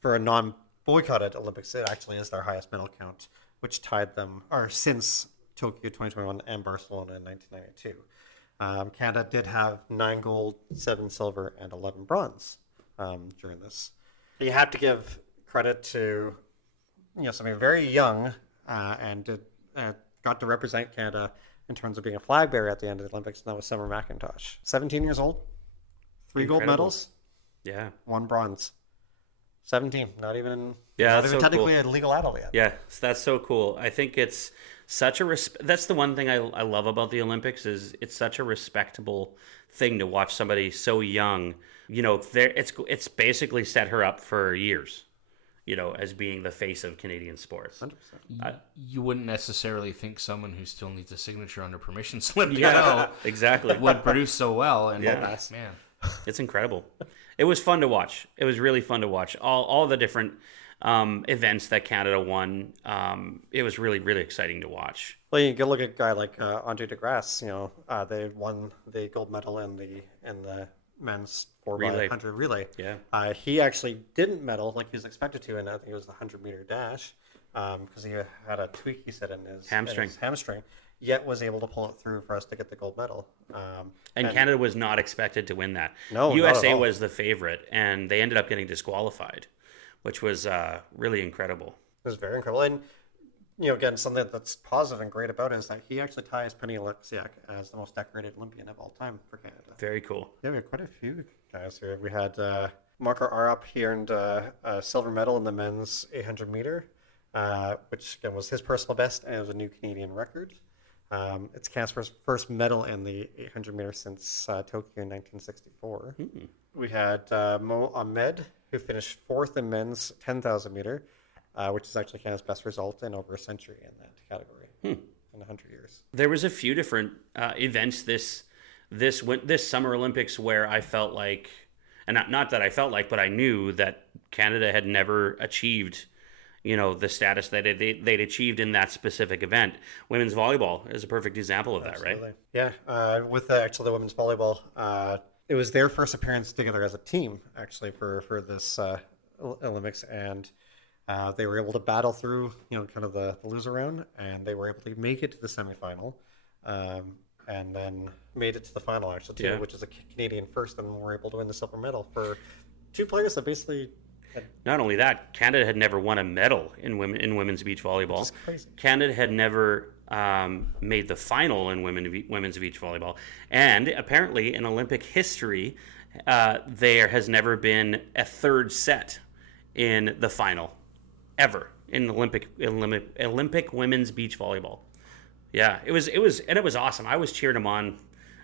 for a non-boycotted Olympics, it actually is their highest medal count, which tied them, or since Tokyo 2021 and Barcelona in 1992. Canada did have 9 gold, 7 silver, and 11 bronze during this. You have to give credit to, somebody very young and got to represent Canada in terms of being a flag bearer at the end of the Olympics, and that was Summer McIntosh. 17 years old, 3 Incredible. gold medals, yeah, 1 bronze. 17, not even so technically cool. a legal adult yet. Yeah, that's so cool. I think it's such a that's the one thing I love about the Olympics is it's such a respectable thing to watch somebody so young. It's basically set her up for years, as being the face of Canadian sports. 100%. You wouldn't necessarily think someone who still needs a signature on a permission slip Exactly. would produce so well. And Yeah. man, It's incredible. It was fun to watch. It was really fun to watch. All the different events that Canada won. It was really, really exciting to watch. Well, you can look at a guy like Andre DeGrasse. They won the gold medal in the men's 4x100 relay. Yeah. He actually didn't medal like he was expected to, and I think it was the 100-meter dash because he had a tweak, he said, in his hamstring. Yet was able to pull it through for us to get the gold medal. And Canada was not expected to win that. No, USA not at all. was the favorite, and they ended up getting disqualified, which was really incredible. It was very incredible. And, again, something that's positive and great about it is that he actually ties Penny Oleksiak as the most decorated Olympian of all time for Canada. Very cool. Yeah, we had quite a few guys here. We had Marco Arup. He earned a silver medal in the men's 800-meter, which, again, was his personal best and it was a new Canadian record. It's Canada's first medal in the 800-meter since Tokyo in 1964. Mm-hmm. We had Mo Ahmed, who finished 4th in men's 10,000-meter, which is actually Canada's best result in over a century in that category, in 100 years. There was a few different events this Summer Olympics where I felt like, and not that I felt like, but I knew that Canada had never achieved the status that they'd achieved in that specific event. Women's volleyball is a perfect example of that, right? Yeah, with actually the women's volleyball, it was their first appearance together as a team, actually, for this Olympics, and they were able to battle through, kind of the loser round, and they were able to make it to the semifinal, and then made it to the final, actually, too, which is a Canadian first, and were able to win the silver medal for 2 players that basically... Not only that, Canada had never won a medal in women's beach volleyball. Canada had never made the final in women's beach volleyball. And apparently in Olympic history, there has never been a third set in the final ever in Olympic women's beach volleyball. Yeah, it was awesome. I was cheering them on.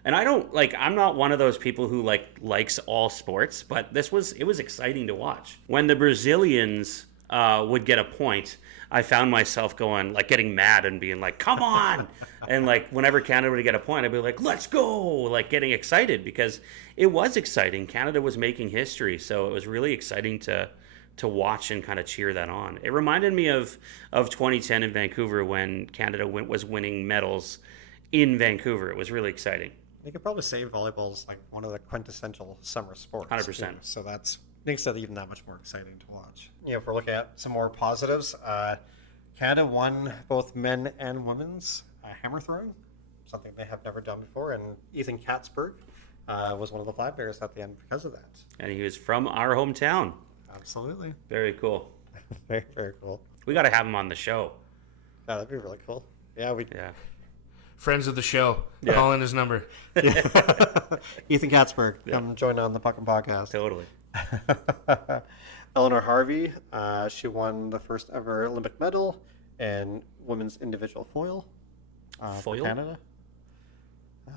And I'm not one of those people who likes all sports, but it was exciting to watch. When the Brazilians would get a point, I found myself getting mad and being like, come on. And whenever Canada would get a point, I'd be like, let's go, getting excited because it was exciting. Canada was making history. So it was really exciting to to watch and kind of cheer that on. It reminded me of 2010 in Vancouver when Canada was winning medals in Vancouver. It was really exciting. You could probably say volleyball is like one of the quintessential summer sports. 100%. So that's makes it even that much more exciting to watch. If we're looking at some more positives, Canada won both men and women's hammer throwing, something they have never done before, and Ethan Katzberg was one of the flag bearers at the end because of that. And he was from our hometown. Absolutely. Very cool. Very, very cool. We got to have him on the show. Yeah, that'd be really cool. Yeah. Friends of the show. Call in his number. Ethan Katzberg, come join on the Puck and Podcast. Totally. Eleanor Harvey, she won the first ever Olympic medal in women's individual foil. Foil? For Canada.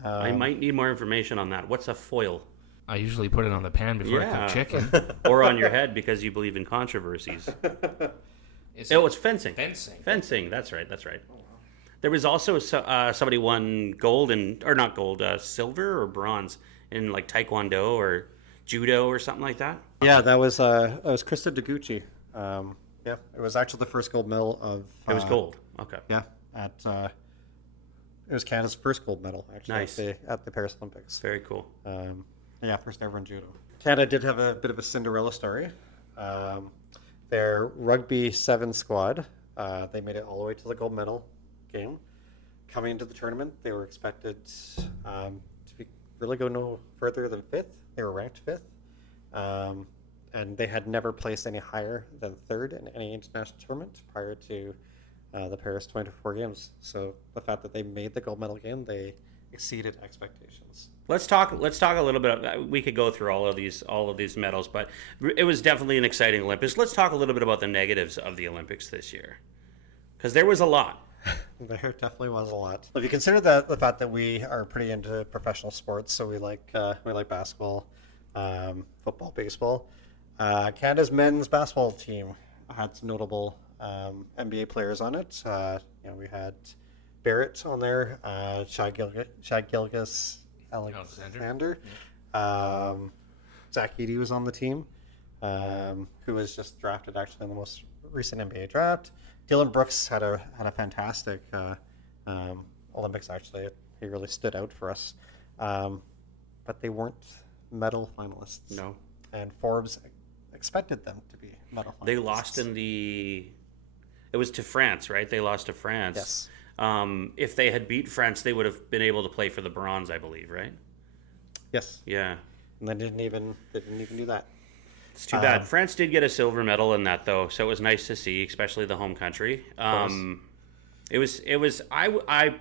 I might need more information on that. What's a foil? I usually put it on the pan before I cook chicken. Or on your head because you believe in controversies. It's fencing. Fencing. That's right. There was also somebody won gold silver or bronze in like taekwondo or judo or something like that. Yeah, that was Krista Deguchi. Yeah, it was actually the first gold medal of. It was gold. Okay. Yeah, it was Canada's first gold medal actually. Nice. at the Paris Olympics. Very cool. Yeah, first ever in judo. Canada did have a bit of a Cinderella story. Their rugby 7 squad, they made it all the way to the gold medal game. Coming into the tournament, they were expected to really go no further than 5th. They were ranked 5th. And they had never placed any higher than 3rd in any international tournament prior to the Paris 2024 games. So the fact that they made the gold medal game, they exceeded expectations. Let's talk a little bit. We could go through all of these medals, but it was definitely an exciting Olympics. Let's talk a little bit about the negatives of the Olympics this year, because there was a lot. There definitely was a lot. If you consider the fact that we are pretty into professional sports, so we like basketball, football, baseball. Canada's men's basketball team had some notable NBA players on it. We had Barrett on there, Shai Gilgeous Alexander. Zach Edey was on the team, who was just drafted actually in the most recent NBA draft. Dylan Brooks had a fantastic Olympics. Actually, he really stood out for us, but they weren't medal finalists. No, and Forbes expected them to be medal finalists. They lost it was to France, right? They lost to France. Yes. If they had beat France, they would have been able to play for the bronze, I believe, right? Yes. Yeah. And they didn't even do that. It's too bad. France did get a silver medal in that, though, so it was nice to see, especially the home country. It was. I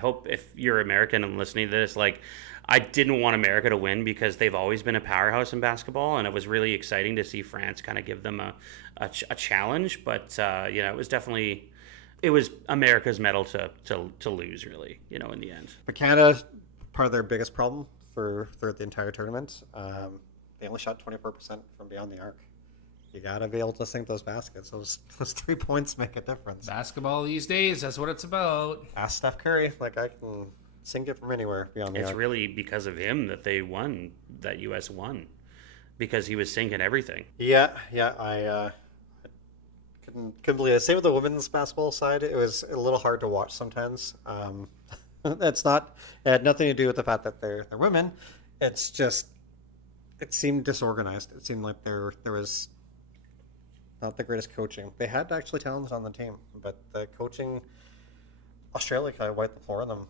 hope if you're American and listening to this, like, I didn't want America to win because they've always been a powerhouse in basketball, and it was really exciting to see France kind of give them a challenge. But it was America's medal to lose, really, in the end. But Canada, part of their biggest problem throughout the entire tournament, they only shot 24% from beyond the arc. You gotta be able to sink those baskets. Those 3 points make a difference. Basketball these days, that's what it's about. Ask Steph Curry. Like, I can sink it from anywhere beyond the arc. It's really because of him that they won, that U.S. won, because he was sinking everything. Yeah, I couldn't believe it. Same with the women's basketball side. It was a little hard to watch sometimes. It had nothing to do with the fact that they're women. It's just, it seemed disorganized. It seemed like there was not the greatest coaching. They had actually talent on the team, but the coaching, Australia kind of wiped the floor on them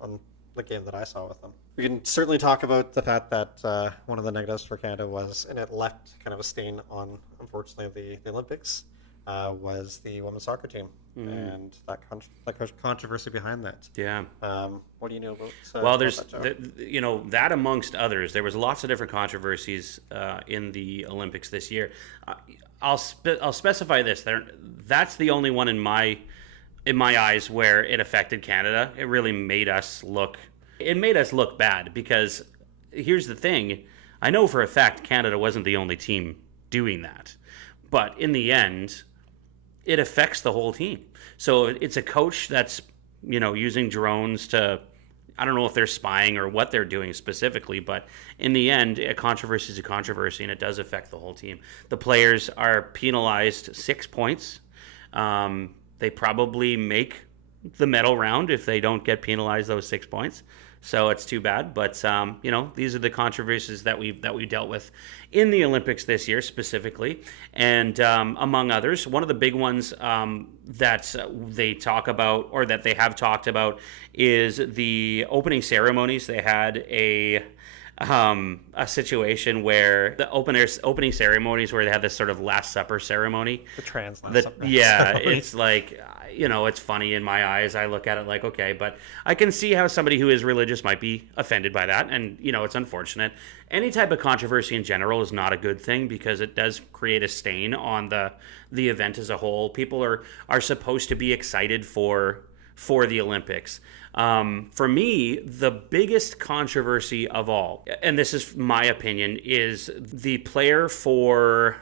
on the game that I saw with them. We can certainly talk about the fact that one of the negatives for Canada was, and it left kind of a stain on, unfortunately, the Olympics, was the women's soccer team and that controversy behind that. Yeah. What do you know about? Well, there's that amongst others. There was lots of different controversies in the Olympics this year. I'll specify this. That's the only one in my eyes where it affected Canada. It really made us look. It made us look bad because here's the thing. I know for a fact Canada wasn't the only team doing that, but in the end, it affects the whole team. So it's a coach that's using drones to I don't know if they're spying or what they're doing specifically, but in the end, a controversy is a controversy, and it does affect the whole team. The players are penalized 6 points. They probably make the medal round if they don't get penalized those 6 points. So it's too bad, but these are the controversies that we dealt with in the Olympics this year specifically, and among others, one of the big ones that they talk about, or that they have talked about, is the opening ceremonies. They had a situation where the opening ceremonies where they had this sort of Last Supper ceremony. The trans Last Supper. Yeah, it's like, it's funny in my eyes. I look at it like, okay, but I can see how somebody who is religious might be offended by that, and it's unfortunate. Any type of controversy in general is not a good thing, because it does create a stain on the event as a whole. People are supposed to be excited for the Olympics. For me, the biggest controversy of all, and this is my opinion, is the player for...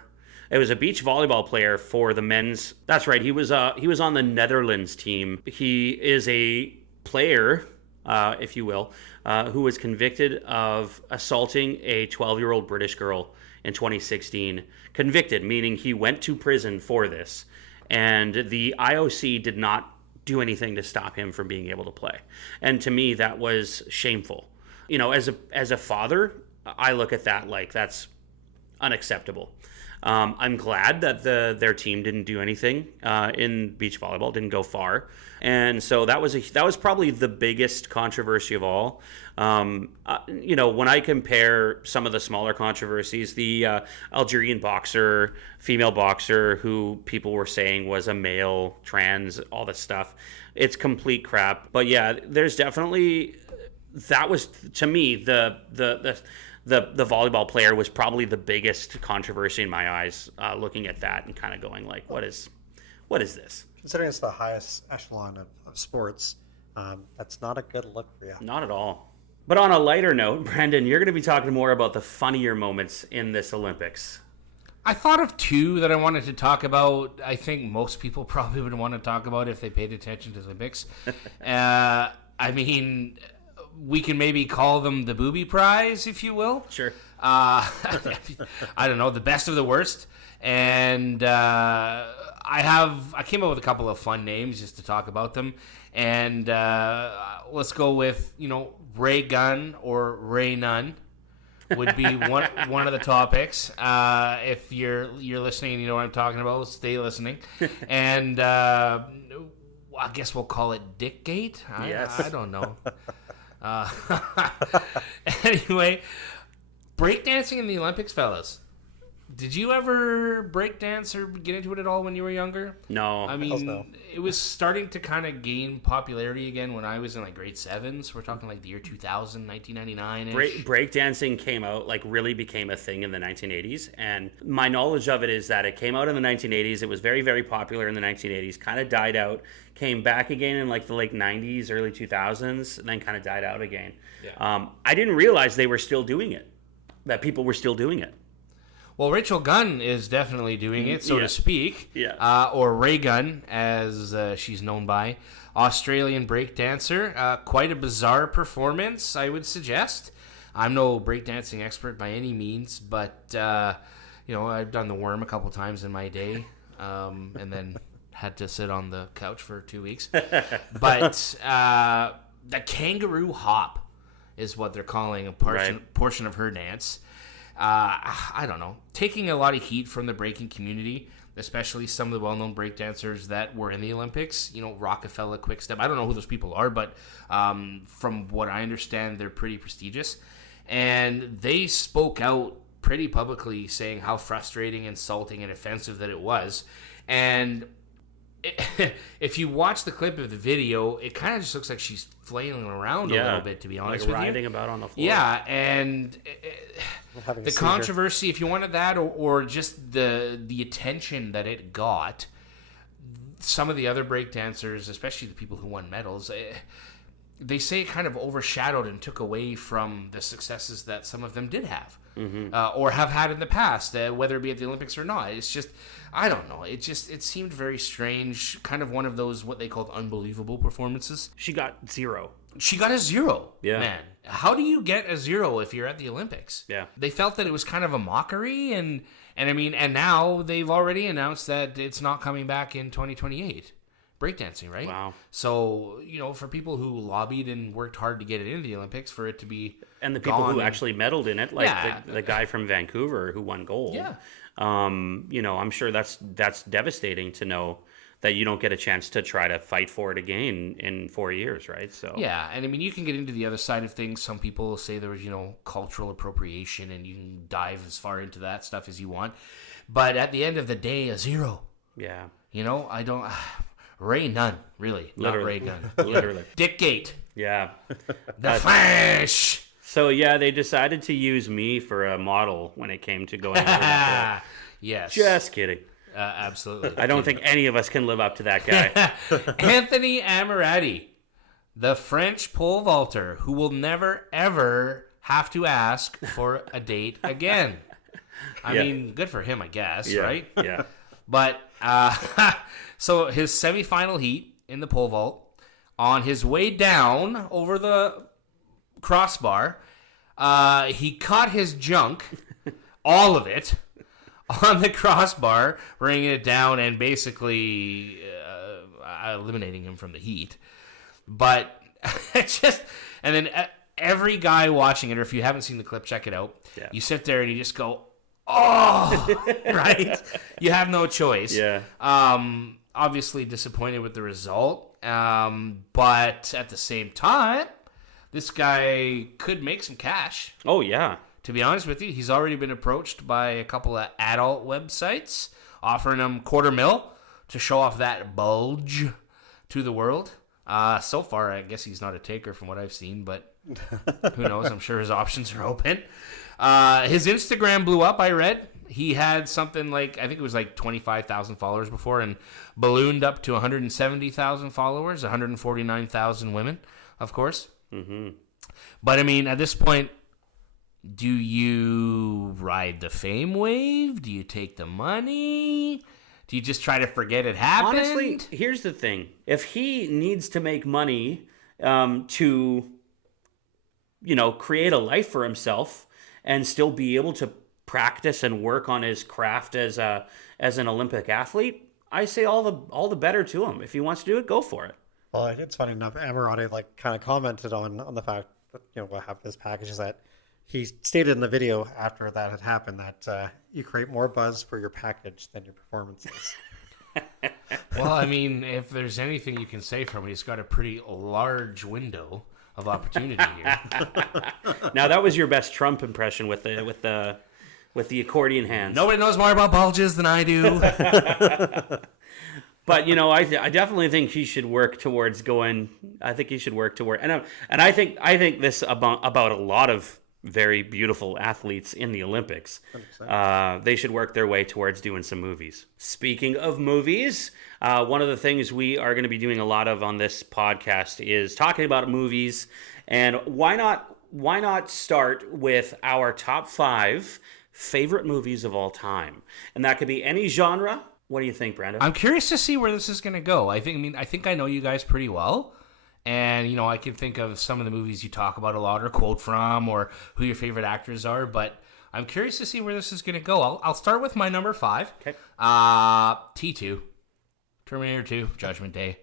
It was a beach volleyball player for the men's. That's right. He was on the Netherlands team. He is a player, if you will, who was convicted of assaulting a 12-year-old British girl in 2016. Convicted, meaning he went to prison for this, and the IOC did not do anything to stop him from being able to play. And to me, that was shameful. As a father, I look at that like that's unacceptable. I'm glad that their team didn't do anything in beach volleyball, didn't go far, and so that was probably the biggest controversy of all. When I compare some of the smaller controversies, the Algerian female boxer, who people were saying was a male, trans, all this stuff, it's complete crap. But yeah, there's definitely, that was, to me, the volleyball player was probably the biggest controversy in my eyes, looking at that and kind of going like, what is this? Considering it's the highest echelon of sports, that's not a good look for you. Not at all. But on a lighter note, Brendan, you're going to be talking more about the funnier moments in this Olympics. I thought of two that I wanted to talk about. I think most people probably would want to talk about if they paid attention to the Olympics. We can maybe call them the booby prize, if you will. Sure. I don't know, the best of the worst. And I came up with a couple of fun names just to talk about them. And let's go with, Ray Gun or Ray None would be one of the topics. If you're listening and you know what I'm talking about, stay listening. And I guess we'll call it Dickgate. Yes. I don't know. Anyway, breakdancing in the Olympics, fellas. Did you ever breakdance or get into it at all when you were younger? No. I mean, It was starting to kind of gain popularity again when I was in grade 7. So we're talking the year 2000, 1999-ish. Breakdancing came out, really became a thing in the 1980s. And my knowledge of it is that it came out in the 1980s. It was very, very popular in the 1980s, kind of died out, came back again in the late 90s, early 2000s, and then kind of died out again. Yeah. I didn't realize they were still doing it, that people were still doing it. Well, Rachel Gunn is definitely doing it, so to speak. Yeah. Or Ray Gunn, as she's known by. Australian breakdancer. Quite a bizarre performance, I would suggest. I'm no breakdancing expert by any means, but, I've done the worm a couple times in my day, and then had to sit on the couch for 2 weeks. But the kangaroo hop is what they're calling a portion of her dance. I don't know, taking a lot of heat from the breaking community, especially some of the well-known breakdancers that were in the Olympics, Rockefeller, Quickstep. I don't know who those people are, but from what I understand, they're pretty prestigious. And they spoke out pretty publicly saying how frustrating, insulting, and offensive that it was. And if you watch the clip of the video, it kind of just looks like she's flailing around a little bit, to be honest with you. Riding about on the floor. Yeah, and the controversy, if you wanted that, or just the attention that it got, some of the other breakdancers, especially the people who won medals, they say it kind of overshadowed and took away from the successes that some of them did have. Mm-hmm. Or have had in the past, whether it be at the Olympics or not. It's just, I don't know. It seemed very strange, kind of one of those what they called unbelievable performances. She got 0. She got a 0. Yeah. Man, how do you get a 0 if you're at the Olympics? Yeah. They felt that it was kind of a mockery, and I mean, and now they've already announced that it's not coming back in 2028. Breakdancing, right? Wow. So, for people who lobbied and worked hard to get it into the Olympics, for it to be And the people who actually medaled in it, like Yeah. the guy from Vancouver who won gold. Yeah. I'm sure that's devastating to know that you don't get a chance to try to fight for it again in 4 years, right? So Yeah, and I mean, you can get into the other side of things. Some people say there was, cultural appropriation, and you can dive as far into that stuff as you want. But at the end of the day, a 0. yeah, I don't... Ray Nunn, really. Literally. Not Ray Gunn. literally, Dick Gate. yeah. The Flash. So yeah, they decided to use me for a model when it came to going over that. Yes. Just kidding. Absolutely. I don't think any of us can live up to that guy. Anthony Ammirati, the French pole vaulter who will never, ever have to ask for a date again. I Yeah. mean, good for him, I guess, Yeah, right? yeah. But, so his semifinal heat in the pole vault, on his way down over the crossbar, he caught his junk, all of it, on the crossbar, bringing it down and basically eliminating him from the heat. But and then every guy watching it, or if you haven't seen the clip, check it out. Yeah. You sit there and you just go, oh, right? You have no choice. Yeah. Obviously disappointed with the result. But at the same time, this guy could make some cash. Oh yeah. To be honest with you, he's already been approached by a couple of adult websites offering him $250,000 to show off that bulge to the world. So far, I guess he's not a taker from what I've seen, but who knows? I'm sure his options are open. His Instagram blew up, I read. He had something like, I think it was like 25,000 followers before, and ballooned up to 170,000 followers, 149,000 women, of course. Mm-hmm. But I mean, at this point, do you ride the fame wave? Do you take the money? Do you just try to forget it happened? Honestly, here's the thing. If he needs to make money to, create a life for himself and still be able to practice and work on his craft as an Olympic athlete, I say all the better to him. If he wants to do it, go for it. Well, it's funny enough. Ammirati kind of commented on the fact that what happened to this package is that he stated in the video after that had happened that you create more buzz for your package than your performances. Well, I mean, if there's anything you can say from it, he's got a pretty large window of opportunity here. Now that was your best Trump impression with the accordion hands. Nobody knows more about bulges than I do. But I definitely think he should work towards going. I think he should work toward, and I think this about a lot of very beautiful athletes in the Olympics. They should work their way towards doing some movies. Speaking of movies, one of the things we are going to be doing a lot of on this podcast is talking about movies, and why not start with our top 5 favorite movies of all time, and that could be any genre. What do you think, Brandon? I'm curious to see where this is going to go. I think I know you guys pretty well. And, I can think of some of the movies you talk about a lot or quote from or who your favorite actors are. But I'm curious to see where this is going to go. I'll start with my number 5. Okay. T2. Terminator 2, Judgment Day.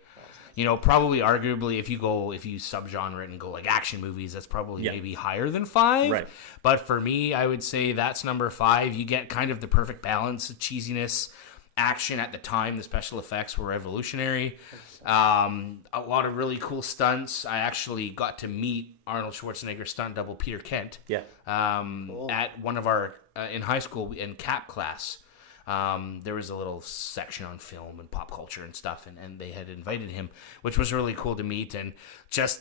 Probably arguably if you subgenre it and go like action movies, that's probably maybe higher than 5. Right. But for me, I would say that's number 5. You get kind of the perfect balance of cheesiness, action at the time. The special effects were revolutionary. A lot of really cool stunts. I actually got to meet Arnold Schwarzenegger's stunt double Peter Kent. Yeah. At one of our in high school in CAP class. There was a little section on film and pop culture and stuff, and they had invited him, which was really cool to meet. And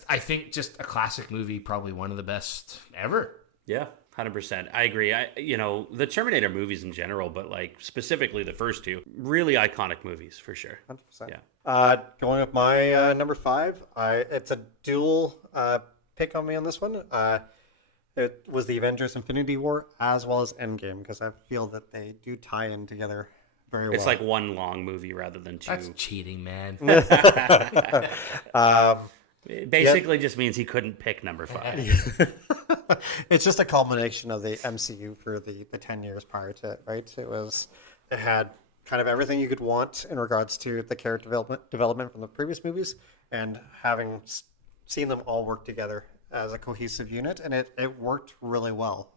I think a classic movie, probably one of the best ever. Yeah, 100%. I agree. The Terminator movies in general, but specifically the first 2, really iconic movies for sure. 100%. Yeah. Going with my number 5, it's a dual pick on me on this one. It was the Avengers Infinity War as well as Endgame, because I feel that they do tie in together very well. It's like one long movie rather than 2. That's cheating, man. It basically just means he couldn't pick number 5. It's just a culmination of the MCU for the 10 years prior to it, right? It had kind of everything you could want in regards to the character development from the previous movies, and having seen them all work together as a cohesive unit, and it worked really well.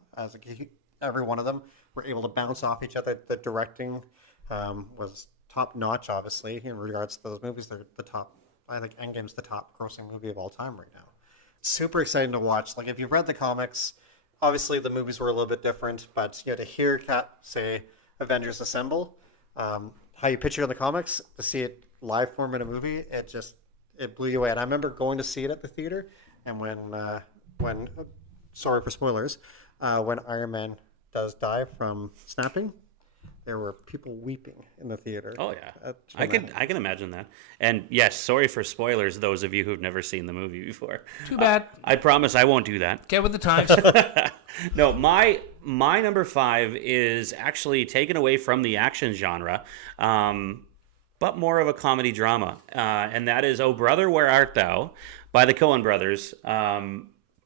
Every one of them were able to bounce off each other. The directing was top notch, obviously, in regards to those movies. They're the top. I think Endgame's the top grossing movie of all time right now. Super exciting to watch. Like, if you've read the comics, obviously the movies were a little bit different, but to hear Kat say Avengers Assemble, how you picture it in the comics, to see it live form in a movie, it blew you away. And I remember going to see it at the theater, and when sorry for spoilers, when Iron Man does die from snapping, there were people weeping in the theater. Oh yeah, I can imagine that. And yes, sorry for spoilers, those of you who've never seen the movie before. Too bad. I promise I won't do that. Get with the times. No, my number 5 is actually taken away from the action genre, but more of a comedy drama, and that is "Oh Brother, Where Art Thou" by the Coen brothers.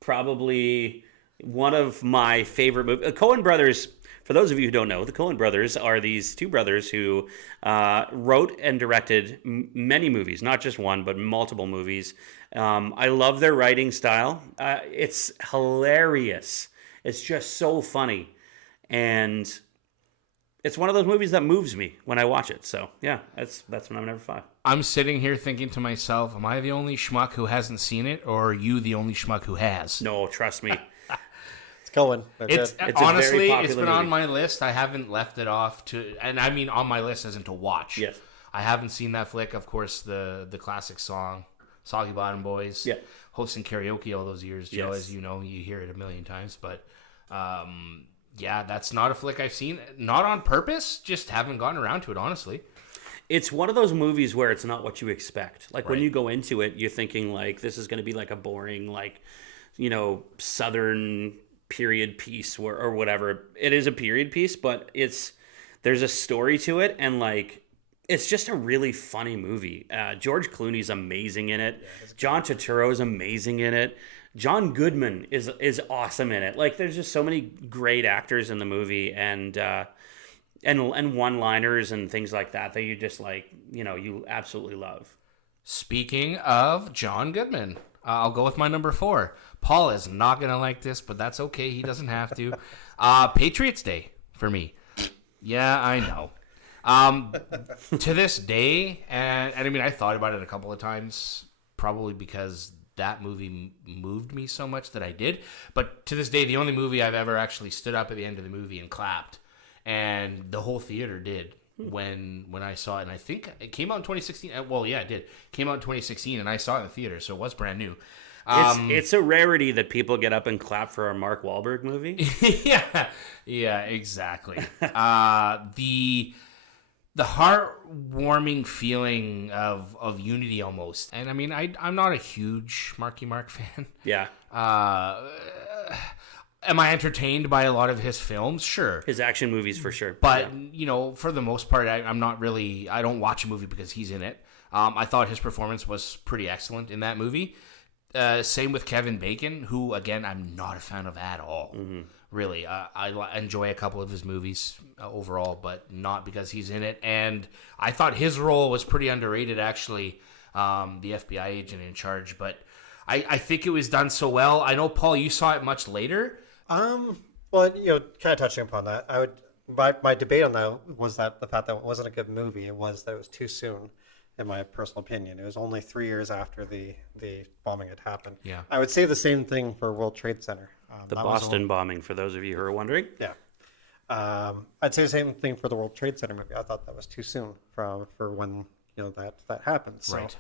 Probably one of my favorite movies. Coen brothers. For those of you who don't know, the Coen brothers are these two brothers who wrote and directed many movies, not just one, but multiple movies. I love their writing style. It's hilarious. It's just so funny. And it's one of those movies that moves me when I watch it. So, yeah, that's my number 5. I'm sitting here thinking to myself, am I the only schmuck who hasn't seen it, or are you the only schmuck who has? No, trust me. Going. It's honestly, it's been movie. On my list. I haven't left it off and I mean on my list isn't to watch. Yes. I haven't seen that flick. Of course, the classic song, Soggy Bottom Boys. Yeah. Hosting karaoke all those years, Joe, Yes. as you know, you hear it a million times. But yeah, that's not a flick I've seen. Not on purpose, just haven't gotten around to it, honestly. It's one of those movies where it's not what you expect. Like, when Right. you go into it, you're thinking, like, this is going to be like a boring, like, Southern period piece or whatever. It is a period piece, but there's a story to it, and like it's just a really funny movie. George Clooney's amazing in it. John Turturro is amazing in it. John Goodman is awesome in it. Like, there's just so many great actors in the movie, and one-liners and things like that you just like, you absolutely love. Speaking of John Goodman, I'll go with my number 4. Paul is not going to like this, but that's okay. He doesn't have to. Patriots Day for me. Yeah, I know. To this day, and I mean, I thought about it a couple of times, probably because that movie moved me so much that I did. But to this day, the only movie I've ever actually stood up at the end of the movie and clapped, and the whole theater did when I saw it. And I think it came out in 2016. Well, yeah, it did. It came out in 2016, and I saw it in the theater, so it was brand new. It's a rarity that people get up and clap for a Mark Wahlberg movie. yeah, exactly. The heartwarming feeling of unity almost. And I mean, I'm not a huge Marky Mark fan. Yeah. Am I entertained by a lot of his films? Sure. His action movies for sure. But, for the most part, I'm not really... I don't watch a movie because he's in it. I thought his performance was pretty excellent in that movie. Same with Kevin Bacon, who, again, I'm not a fan of at all. Mm-hmm. Really. I enjoy a couple of his movies overall, but not because he's in it. And I thought his role was pretty underrated, actually, the FBI agent in charge. But I think it was done so well. I know, Paul, you saw it much later. Well, kind of touching upon that, my debate on that was that the fact that it wasn't a good movie, it was that it was too soon, in my personal opinion. It was only 3 years after the bombing had happened. Yeah. I would say the same thing for World Trade Center. The Boston bombing, for those of you who are wondering. Yeah. I'd say the same thing for the World Trade Center movie. I thought that was too soon for when that happened. So, Right.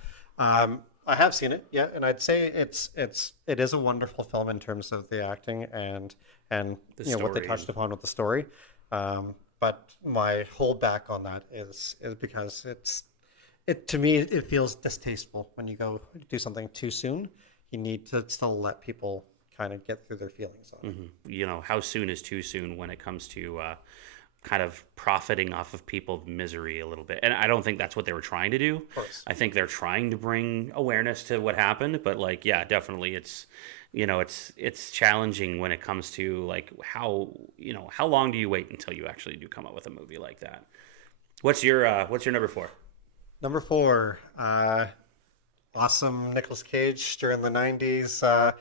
I have seen it, yeah, and I'd say it is a wonderful film in terms of the acting and what they touched upon with the story. But my holdback on that is because to me it feels distasteful when you go do something too soon. You need to still let people kind of get through their feelings on it. Mm-hmm. How soon is too soon when it comes to kind of profiting off of people's misery a little bit. And I don't think that's what they were trying to do. I think they're trying to bring awareness to what happened, but like, yeah, definitely it's, it's challenging when it comes to like how long do you wait until you actually do come up with a movie like that? What's your number 4? Number 4, awesome Nicolas Cage during the 90s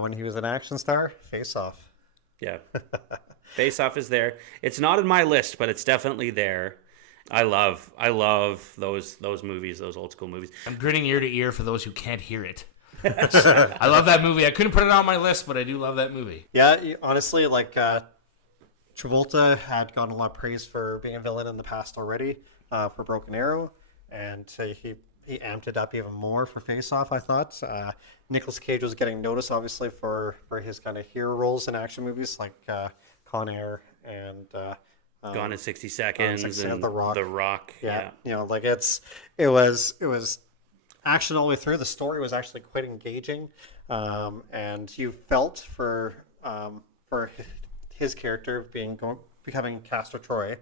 when he was an action star, Face Off. Yeah. Face Off is there. It's not in my list, but it's definitely there. I love those movies, those old school movies. I'm grinning ear to ear for those who can't hear it. I love that movie. I couldn't put it on my list, but I do love that movie. Yeah, honestly, like Travolta had gotten a lot of praise for being a villain in the past already for Broken Arrow, and he amped it up even more for Face Off, I thought. Nicolas Cage was getting noticed, obviously, for his kind of hero roles in action movies like Con Air and Gone in 60 Seconds and The Rock. The Rock. Yeah. Like it was action all the way through. The story was actually quite engaging, and you felt for his character becoming Castor Troy,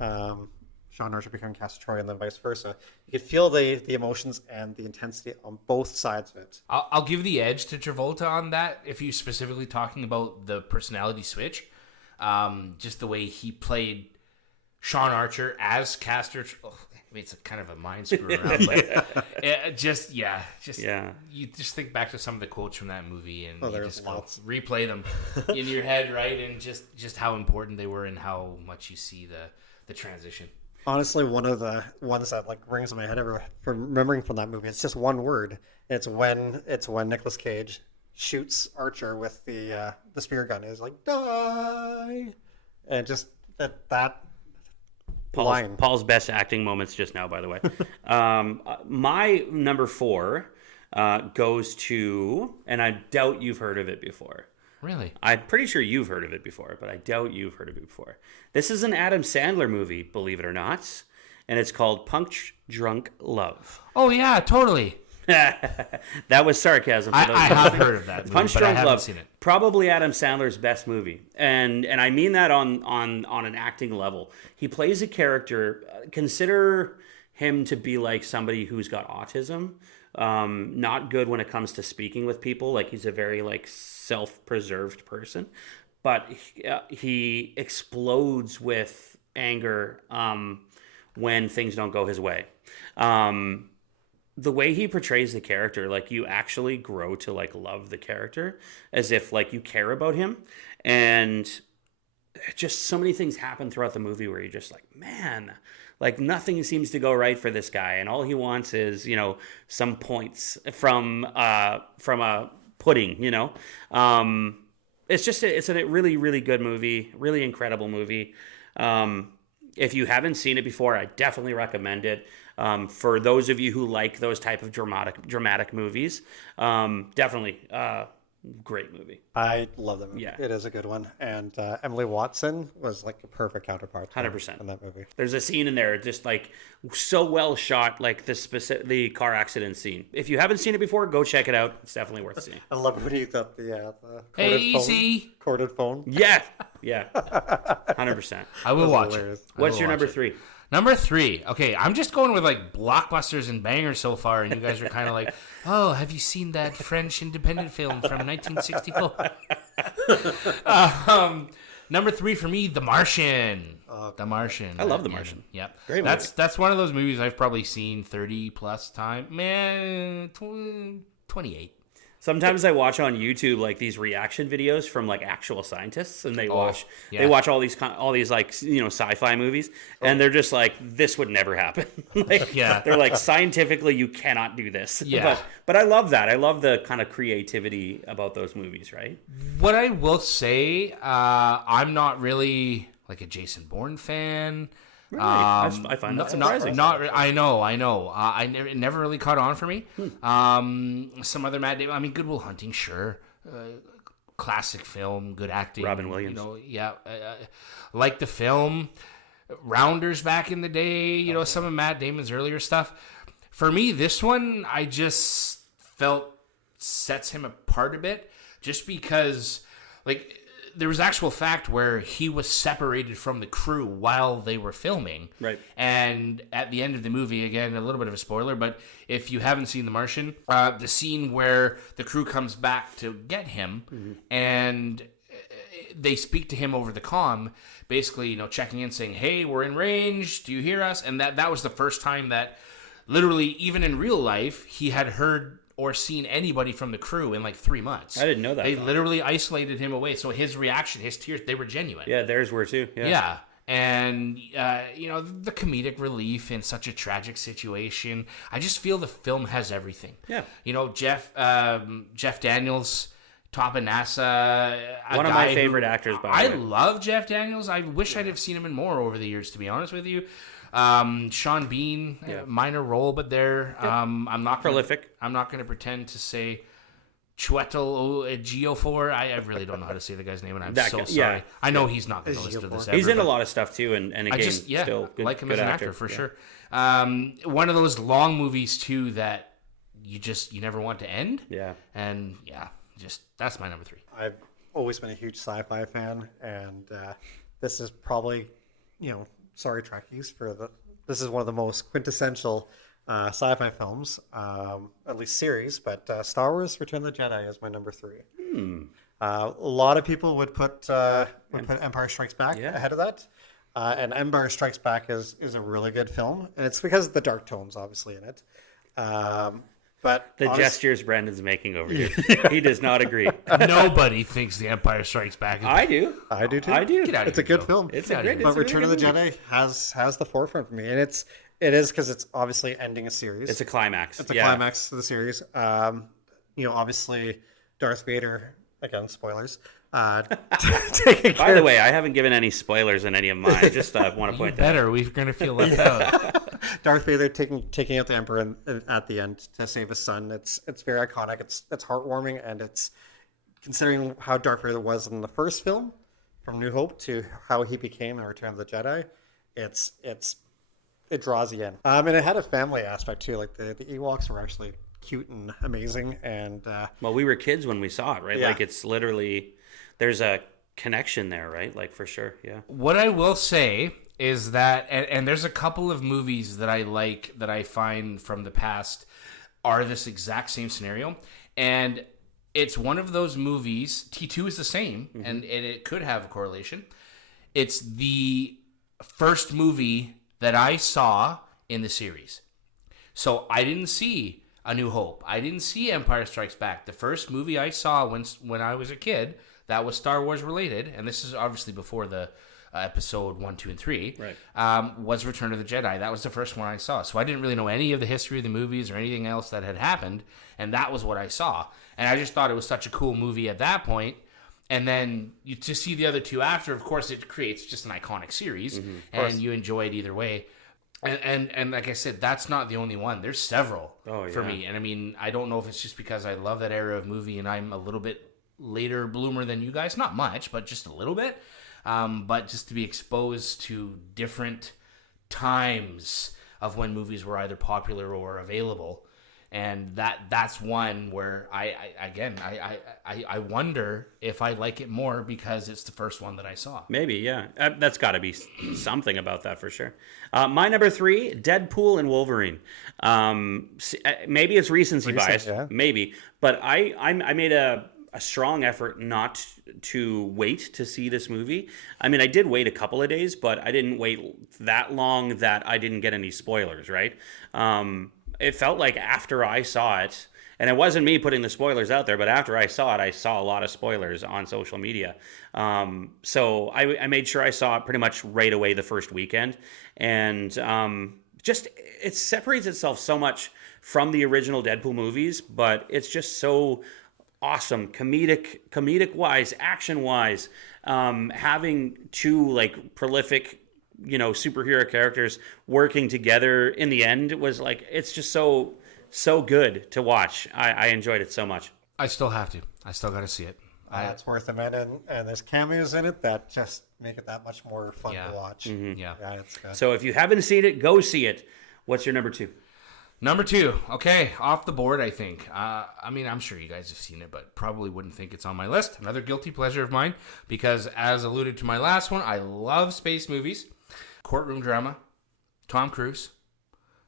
Sean Archer becoming Castor Troy, and then vice versa. You could feel the emotions and the intensity on both sides of it. I'll give the edge to Travolta on that. If you're specifically talking about the personality switch, just the way he played Sean Archer as Castor. I mean, it's a kind of a mind screw around, but you just think back to some of the quotes from that movie and you just replay them in your head, right? And just how important they were and how much you see the transition. Honestly, one of the ones that like rings in my head ever from remembering from that movie, it's just one word. It's when Nicolas Cage shoots Archer with the spear gun. It's like die, and just that line. Paul's best acting moments just now, by the way. My number 4 goes to, and I doubt you've heard of it before. Really? I'm pretty sure you've heard of it before, but I doubt you've heard of it before. This is an Adam Sandler movie, believe it or not, and it's called Punch Drunk Love. Oh yeah, totally. That was sarcasm. I have heard of that movie, Punch but Drunk I haven't Love, seen it. probably Adam Sandler's best movie, and I mean that on an acting level. He plays a character. Consider him to be like somebody who's got autism. Not good when it comes to speaking with people. Like he's a very like self-preserved person, but he explodes with anger when things don't go his way. The way he portrays the character, like you actually grow to like love the character as if like you care about him, and just so many things happen throughout the movie where you're just like, man, like nothing seems to go right for this guy, and all he wants is some points from a pudding. It's a really, really good movie, really incredible movie. If you haven't seen it before, I definitely recommend it. For those of you who like those type of dramatic movies, definitely great movie. I love that movie. Yeah. It is a good one. And Emily Watson was like a perfect counterpart 100% in that movie. There's a scene in there just like so well shot, like the car accident scene. If you haven't seen it before, go check it out. It's definitely worth seeing. I love when you got the corded phone. Yeah. 100%. I will watch it. What's your number 3? Number 3. Okay, I'm just going with like blockbusters and bangers so far, and you guys are kind of like, oh, have you seen that French independent film from 1964? Number 3 for me, The Martian. The Martian. I love The Martian. Yep. Great movie. That's one of those movies I've probably seen 30 plus times. Man, 28. Sometimes I watch on YouTube like these reaction videos from like actual scientists, and they watch all these like sci-fi movies, and they're just like, this would never happen. They're like, scientifically you cannot do this. Yeah. But I love that. I love the kind of creativity about those movies, right? What I will say, I'm not really like a Jason Bourne fan. Really? I find that surprising. I know. It never really caught on for me. Some other Matt Damon. I mean, Good Will Hunting, sure. Classic film, good acting. Robin Williams. Like the film. Rounders back in the day. Some of Matt Damon's earlier stuff. For me, this one, I just felt sets him apart a bit. Just because, like, there was actual fact where he was separated from the crew while they were filming. Right. And at the end of the movie, again, a little bit of a spoiler, but if you haven't seen The Martian, the scene where the crew comes back to get him and they speak to him over the comm, basically, checking in, saying, "Hey, we're in range. Do you hear us?" And that was the first time that literally, even in real life, he had heard or seen anybody from the crew in like 3 months. I didn't know that. They literally isolated him away. So his reaction, his tears, they were genuine. Yeah, theirs were too. Yeah. And, the comedic relief in such a tragic situation. I just feel the film has everything. Yeah. Jeff Daniels, top of NASA. One of my favorite actors, by the way. I love Jeff Daniels. I wish I'd have seen him in more over the years, to be honest with you. Sean Bean, minor role, but there. I'm not prolific. I'm not going to pretend to say Chiwetel Ejiofor. I really don't know how to say the guy's name, and I'm so sorry. Yeah. I know he's not going to listen to this ever. He's in a lot of stuff too, and again, still good, like him good as an actor for sure. One of those long movies too that you never want to end. Yeah. And that's my number 3. I've always been a huge sci-fi fan, and this is probably, sorry Trekkies this is one of the most quintessential sci-fi films, at least series, but Star Wars Return of the Jedi is my number 3. A lot of people would put Empire Strikes Back ahead of that. And Empire Strikes Back is a really good film, and it's because of the dark tones obviously in it. But the gestures Brandon's making over here, he does not agree. Nobody thinks The Empire Strikes Back. I do. I do too. I do. Get out of It's here, a good Joe. film. It's a great. But Return of the Jedi has the forefront for me, and it is because it's obviously ending a series. It's a climax. It's a climax to the series. Obviously Darth Vader, again, spoilers. By the way, I haven't given any spoilers in any of mine. I just want to point that out. We're going to feel left out. Darth Vader taking out the Emperor at the end to save his son. It's very iconic. It's heartwarming, and it's considering how Darth Vader was in the first film, from New Hope, to how he became in Return of the Jedi. It draws you in. And it had a family aspect too. Like the Ewoks were actually cute and amazing. And well, we were kids when we saw it, right? Yeah. Like it's literally there's a connection there, right? Like for sure, yeah. What I will say is that, and there's a couple of movies that I like that I find from the past are this exact same scenario, and it's one of those movies. T2 is the same, and it could have a correlation. It's the first movie that I saw in the series. So I didn't see A New Hope. I didn't see Empire Strikes Back. The first movie I saw when I was a kid that was Star Wars related, and this is obviously before the episode 1, 2, and 3, right. Was Return of the Jedi. That was the first one I saw. So I didn't really know any of the history of the movies or anything else that had happened, and that was what I saw. And I just thought it was such a cool movie at that point. And then to see the other two after, of course, it creates just an iconic series, and you enjoy it either way. And like I said, that's not the only one. There's several for me. And I mean, I don't know if it's just because I love that era of movie and I'm a little bit later bloomer than you guys. Not much, but just a little bit. But just to be exposed to different times of when movies were either popular or available. And that's one where I wonder if I like it more because it's the first one that I saw. Maybe, yeah. That's got to be something about that for sure. My number 3, Deadpool and Wolverine. Maybe it's recency bias, maybe, but I made a strong effort not to wait to see this movie. I mean, I did wait a couple of days, but I didn't wait that long that I didn't get any spoilers, right? It felt like after I saw it, and it wasn't me putting the spoilers out there, but after I saw it, I saw a lot of spoilers on social media. So I made sure I saw it pretty much right away the first weekend. And just it separates itself so much from the original Deadpool movies, but it's just so awesome, comedic wise, action wise, having two like prolific, superhero characters working together in the end was like, it's just so good to watch. I enjoyed it so much. I still have to. I still got to see it. It's worth a minute, and there's cameos in it that just make it that much more fun to watch. Yeah. It's good. So if you haven't seen it, go see it. What's your number 2? Number 2. Okay, off the board, I think. I mean, I'm sure you guys have seen it, but probably wouldn't think it's on my list. Another guilty pleasure of mine, because as alluded to my last one, I love space movies. Courtroom drama. Tom Cruise.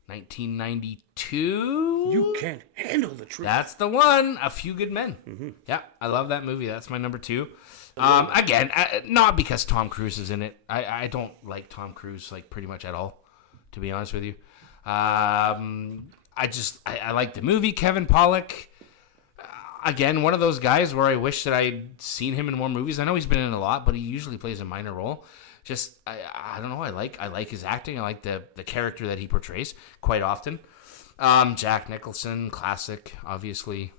1992. You can't handle the truth. That's the one. A Few Good Men. Mm-hmm. Yeah, I love that movie. That's my number 2. Again, not because Tom Cruise is in it. I don't like Tom Cruise like pretty much at all, to be honest with you. I like the movie. Kevin Pollak. Again, one of those guys where I wish that I'd seen him in more movies. I know he's been in a lot, but he usually plays a minor role. Just I don't know. I like his acting. I like the character that he portrays quite often. Jack Nicholson, classic, obviously.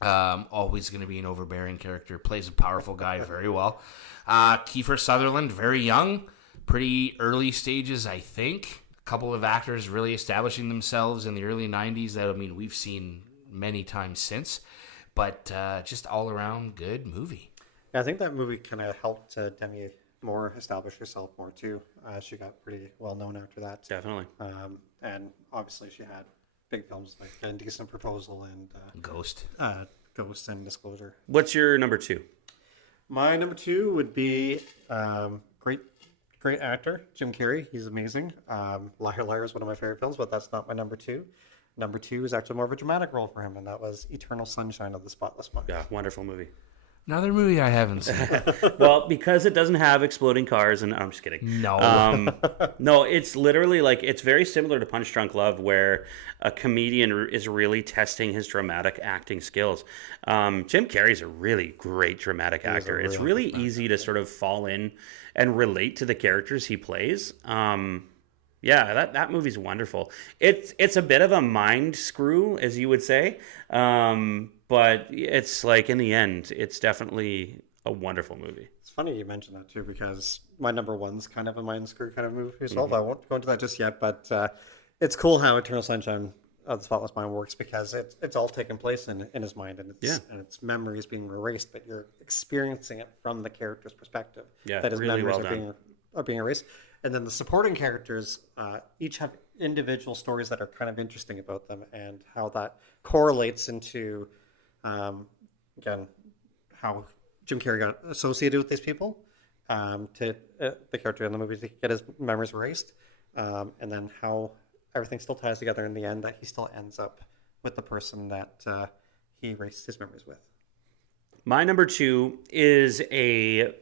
Always going to be an overbearing character. Plays a powerful guy very well. Kiefer Sutherland, very young, pretty early stages, I think. A couple of actors really establishing themselves in the early 90s that, I mean, we've seen many times since. But just all around good movie. Yeah, I think that movie kind of helped Demi Moore establish herself more too. She got pretty well known after that. Definitely. And obviously she had big films like Indecent Proposal and Ghost and Disclosure. What's your number 2? My number 2 would be great actor Jim Carrey. He's amazing. Liar Liar is one of my favorite films, but that's not my number 2. Number 2 is actually more of a dramatic role for him, and that was Eternal Sunshine of the Spotless Mind. Yeah, wonderful movie. Another movie I haven't seen. Well, because it doesn't have exploding cars, and I'm just kidding. No. No, it's literally like, it's very similar to Punch Drunk Love, where a comedian is really testing his dramatic acting skills. Jim Carrey's a really great dramatic actor. It's really easy to sort of fall in and relate to the characters he plays. Yeah, that movie's wonderful. It's a bit of a mind screw, as you would say. But it's like, in the end, it's definitely a wonderful movie. It's funny you mentioned that too, because my number 1's kind of a mind screw kind of movie as well. But I won't go into that just yet. But it's cool how Eternal Sunshine of the Spotless Mind works, because it's all taking place in his mind, and its memories being erased, but you're experiencing it from the character's perspective. Yeah, that his really memories well are being erased. And then the supporting characters each have individual stories that are kind of interesting about them, and how that correlates into, again, how Jim Carrey got associated with these people, to the character in the movie to get his memories erased, and then how everything still ties together in the end, that he still ends up with the person that he erased his memories with. My number 2 is a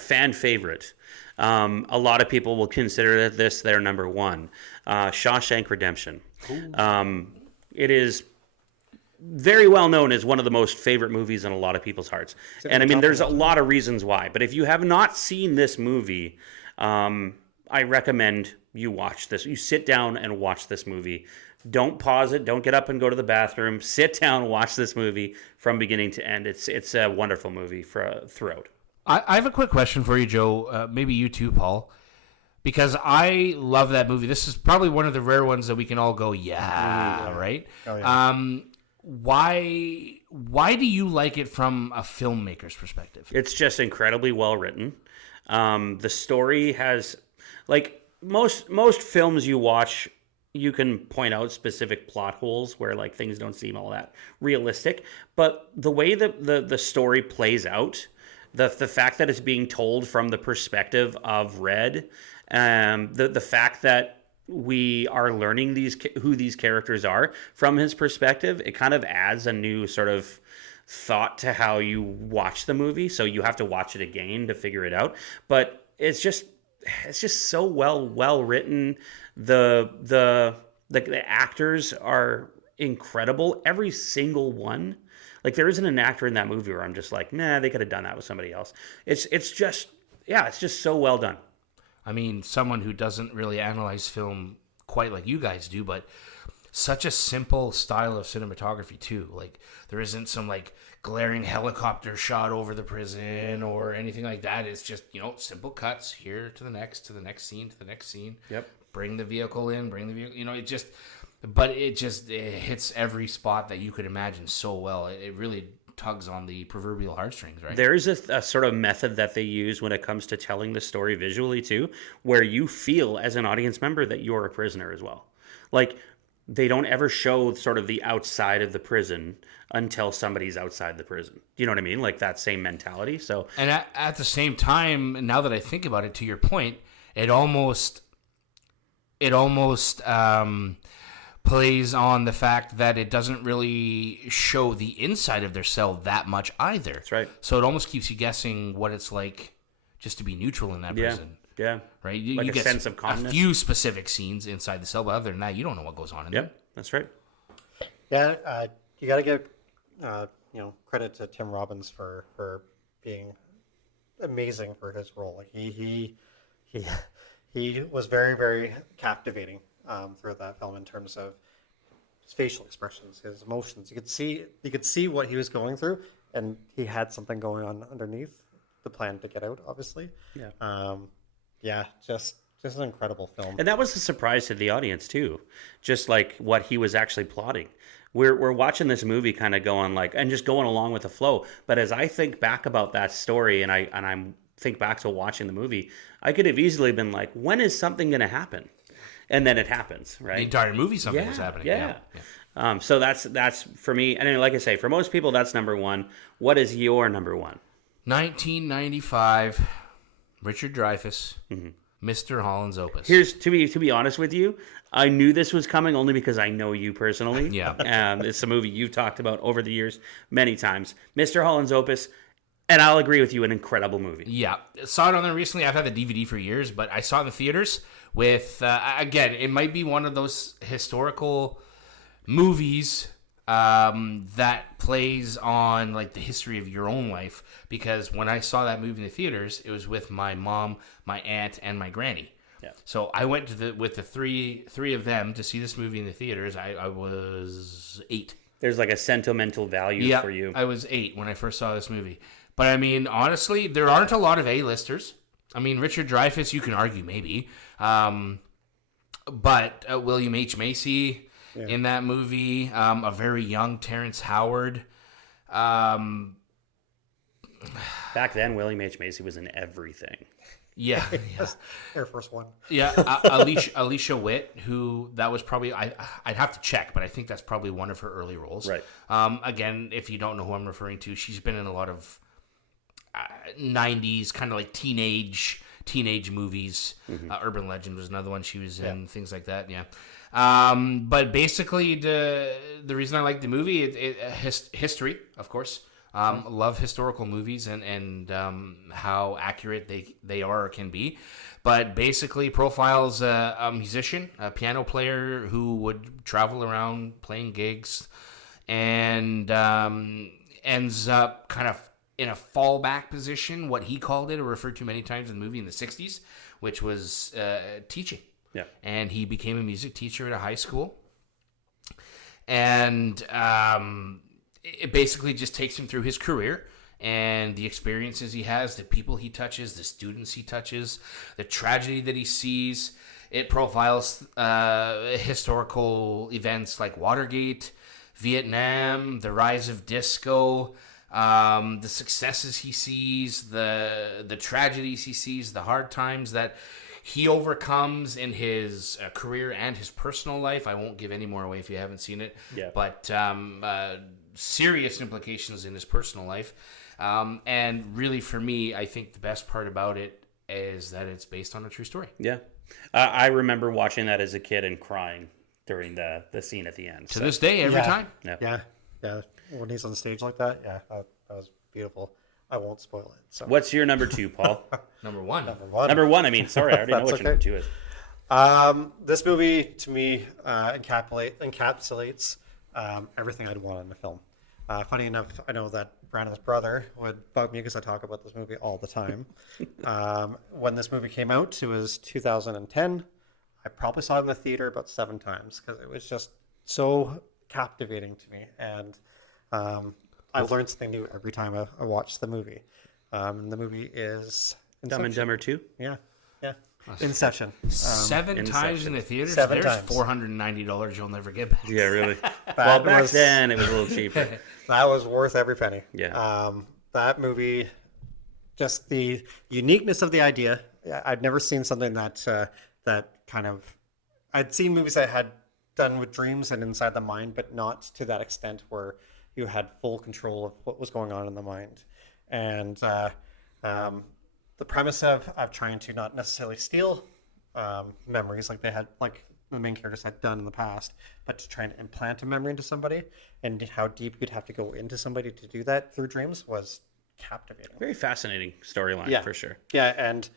fan favorite. A lot of people will consider this their number 1. Shawshank Redemption. It is very well known as one of the most favorite movies in a lot of people's hearts. And I mean, there's a lot of reasons why. But if you have not seen this movie, I recommend you watch this. You sit down and watch this movie. Don't pause it. Don't get up and go to the bathroom. Sit down, watch this movie from beginning to end. It's a wonderful movie throughout. I have a quick question for you, Joe. Maybe you too, Paul. Because I love that movie. This is probably one of the rare ones that we can all go, yeah, right? Oh, yeah. Why do you like it from a filmmaker's perspective? It's just incredibly well written. The story has, like most films you watch, you can point out specific plot holes where like things don't seem all that realistic. But the way that the story plays out, the fact that it's being told from the perspective of Red, the fact that we are learning who these characters are from his perspective, it kind of adds a new sort of thought to how you watch the movie. So you have to watch it again to figure it out. But it's just so well written. The actors are incredible. Every single one. Like, there isn't an actor in that movie where I'm just like, nah, they could have done that with somebody else. It's just so well done. I mean, someone who doesn't really analyze film quite like you guys do, but such a simple style of cinematography too. Like, there isn't some like glaring helicopter shot over the prison or anything like that. It's just, simple cuts here to the next scene, to the next scene. Yep. Bring the vehicle in, it hits every spot that you could imagine so well. It really tugs on the proverbial heartstrings, right? There is a sort of method that they use when it comes to telling the story visually too, where you feel as an audience member that you're a prisoner as well. Like, they don't ever show sort of the outside of the prison until somebody's outside the prison. You know what I mean? Like that same mentality. So, And at the same time, now that I think about it, to your point, it almost plays on the fact that it doesn't really show the inside of their cell that much either. That's right. So it almost keeps you guessing what it's like just to be neutral in that prison. Yeah. Right? Like You a get sense of a calmness. few specific scenes inside the cell, but other than that, you don't know what goes on in there. Yep. That's right. Yeah, you got to give credit to Tim Robbins for being amazing for his role. Like he was very, very captivating through that film in terms of his facial expressions, his emotions. You could see what he was going through, and he had something going on underneath the plan to get out. Obviously, just an incredible film. And that was a surprise to the audience too, just like what he was actually plotting. We're watching this movie kind of going like, and just going along with the flow. But as I think back about that story, and I think back to watching the movie, I could have easily been like, when is something going to happen? And then it happens, right? The entire movie, something was happening. Yeah. So that's for me. And like I say, for most people, that's number one. What is your number one? 1995, Richard Dreyfuss, Mr. Holland's Opus. Here's to be honest with you, I knew this was coming only because I know you personally. Yeah. It's a movie you've talked about over the years many times. Mr. Holland's Opus, and I'll agree with you, an incredible movie. Yeah. Saw it on there recently. I've had the DVD for years, but I saw it in the theaters with, again, it might be one of those historical movies that plays on like the history of your own life, because when I saw that movie in the theaters, it was with my mom, my aunt, and my granny. Yeah. So I went to with the three of them to see this movie in the theaters. I was 8. There's like a sentimental value for you. I was 8 when I first saw this movie. But I mean, honestly, there aren't a lot of A-listers. I mean, Richard Dreyfuss, you can argue maybe, but William H. Macy in that movie, a very young Terrence Howard. Back then, William H. Macy was in everything. Yeah. Air Force One. Yeah, Alicia Witt, who that was probably, I'd have to check, but I think that's probably one of her early roles. Right. Again, if you don't know who I'm referring to, she's been in a lot of 90s kind of like teenage movies. Urban Legend was another one she was in, things like that. Yeah. But basically, the reason I like the movie, history, of course. Love historical movies and how accurate they are or can be. But basically profiles a musician, a piano player who would travel around playing gigs and ends up kind of in a fallback position, what he called it or referred to many times in the movie in the 60s, which was teaching. Yeah. And he became a music teacher at a high school. And it basically just takes him through his career and the experiences he has, the people he touches, the students he touches, the tragedy that he sees. It profiles historical events like Watergate, Vietnam, the rise of disco, the successes he sees, the tragedies he sees, the hard times that he overcomes in his career and his personal life. I won't give any more away if you haven't seen it. Yeah. But serious implications in his personal life. And really, for me, I think the best part about it is that it's based on a true story. Yeah. I remember watching that as a kid and crying during the scene at the end. To this day, every time. Yeah. When he's on stage like that, that was beautiful. I won't spoil it. So. What's your number 2, Paul? Number one. I mean, sorry, I already know what your number 2 is. This movie, to me, encapsulates everything I'd want in a film. Funny enough, I know that Brandon's brother would bug me because I talk about this movie all the time. When this movie came out, it was 2010. I probably saw it in the theater about 7 times because it was just so captivating to me. And I learned something new every time I watched the movie. The movie is Inception. Dumb and Dumber 2? Yeah. Inception. 7 times in the theaters? 7 There's times. $490 you'll never get back. Yeah, really. Well, back then it was a little cheaper. That was worth every penny. Yeah. That movie, just the uniqueness of the idea. I'd never seen something that kind of. I'd seen movies that had done with dreams and inside the mind, but not to that extent where you had full control of what was going on in the mind. And the premise of trying to not necessarily steal memories like they had, like the main characters had done in the past, but to try and implant a memory into somebody, and how deep you'd have to go into somebody to do that through dreams was captivating. Very fascinating storyline, for sure. Yeah, and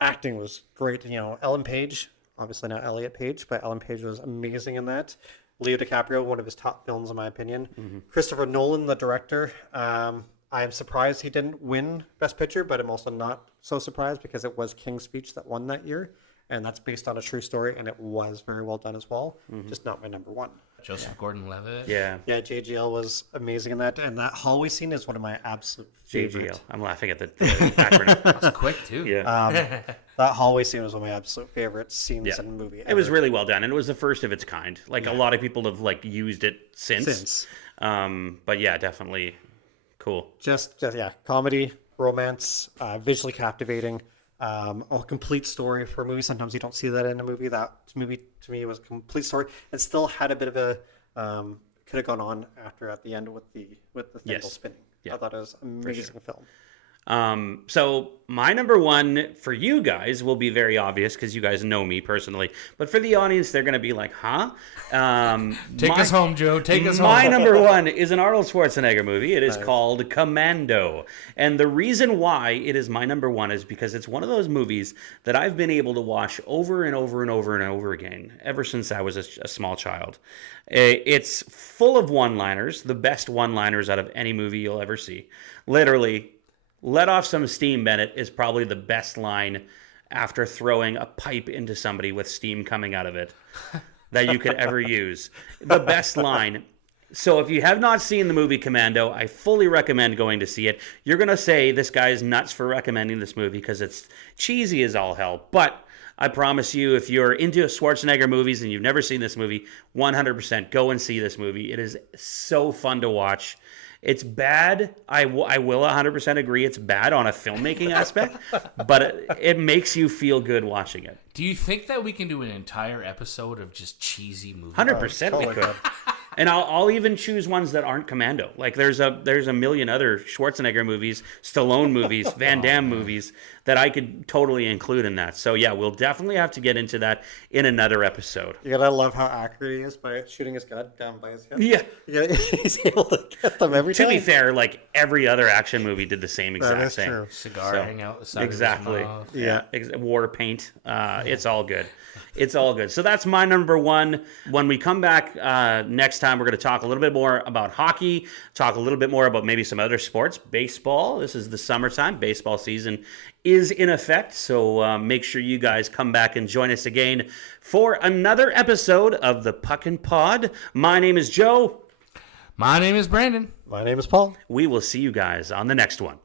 acting was great. You know, Ellen Page, obviously not Elliot Page, but Ellen Page was amazing in that. Leo DiCaprio, one of his top films in my opinion. Christopher Nolan, the director. I am surprised he didn't win Best Picture, but I'm also not so surprised because it was King's Speech that won that year. And that's based on a true story, and it was very well done as well. Just not my number one. Joseph Gordon-Levitt. Yeah. Yeah, JGL was amazing in that. And that hallway scene is one of my absolute favorites. JGL. I'm laughing at the acronym. That's quick, too. Yeah. That hallway scene was one of my absolute favorite scenes in the movie ever. It was really well done, and it was the first of its kind. Like, a lot of people have, like, used it since. But, yeah, definitely cool. Just comedy, romance, visually captivating. A complete story for a movie. Sometimes you don't see that in a movie. That movie to me was a complete story. It still had a bit of a could have gone on after at the end with the thimble spinning. I thought it was an amazing film. So my number one for you guys will be very obvious because you guys know me personally, but for the audience, they're going to be like, huh? Take us home, Joe. Take us home. My number one is an Arnold Schwarzenegger movie. It is called Commando. And the reason why it is my number one is because it's one of those movies that I've been able to watch over and over and over and over again ever since I was a small child. It's full of one-liners, the best one-liners out of any movie you'll ever see. Literally, "Let off some steam, Bennett," is probably the best line after throwing a pipe into somebody with steam coming out of it that you could ever use. The best line. So if you have not seen the movie Commando, I fully recommend going to see it. You're going to say this guy is nuts for recommending this movie because it's cheesy as all hell. But I promise you, if you're into Schwarzenegger movies and you've never seen this movie, 100% go and see this movie. It is so fun to watch. It's bad. I will 100% agree. It's bad on a filmmaking aspect, but it makes you feel good watching it. Do you think that we can do an entire episode of just cheesy movies? 100% we could. And I'll even choose ones that aren't Commando. Like there's a million other Schwarzenegger movies, Stallone movies, Van Damme movies that I could totally include in that. So yeah, we'll definitely have to get into that in another episode. You gotta love how accurate he is by shooting his gun down by his head. Yeah. He's able to get them every time. To be fair, like every other action movie did the same exact thing. True. Cigar hanging out the side Exactly. of his mouth. Yeah. War paint. It's all good. It's all good. So that's my number one. When we come back next time, we're going to talk a little bit more about hockey, talk a little bit more about maybe some other sports. Baseball. This is the summertime. Baseball season is in effect. So make sure you guys come back and join us again for another episode of the Puck and Pod. My name is Joe. My name is Brandon. My name is Paul. We will see you guys on the next one.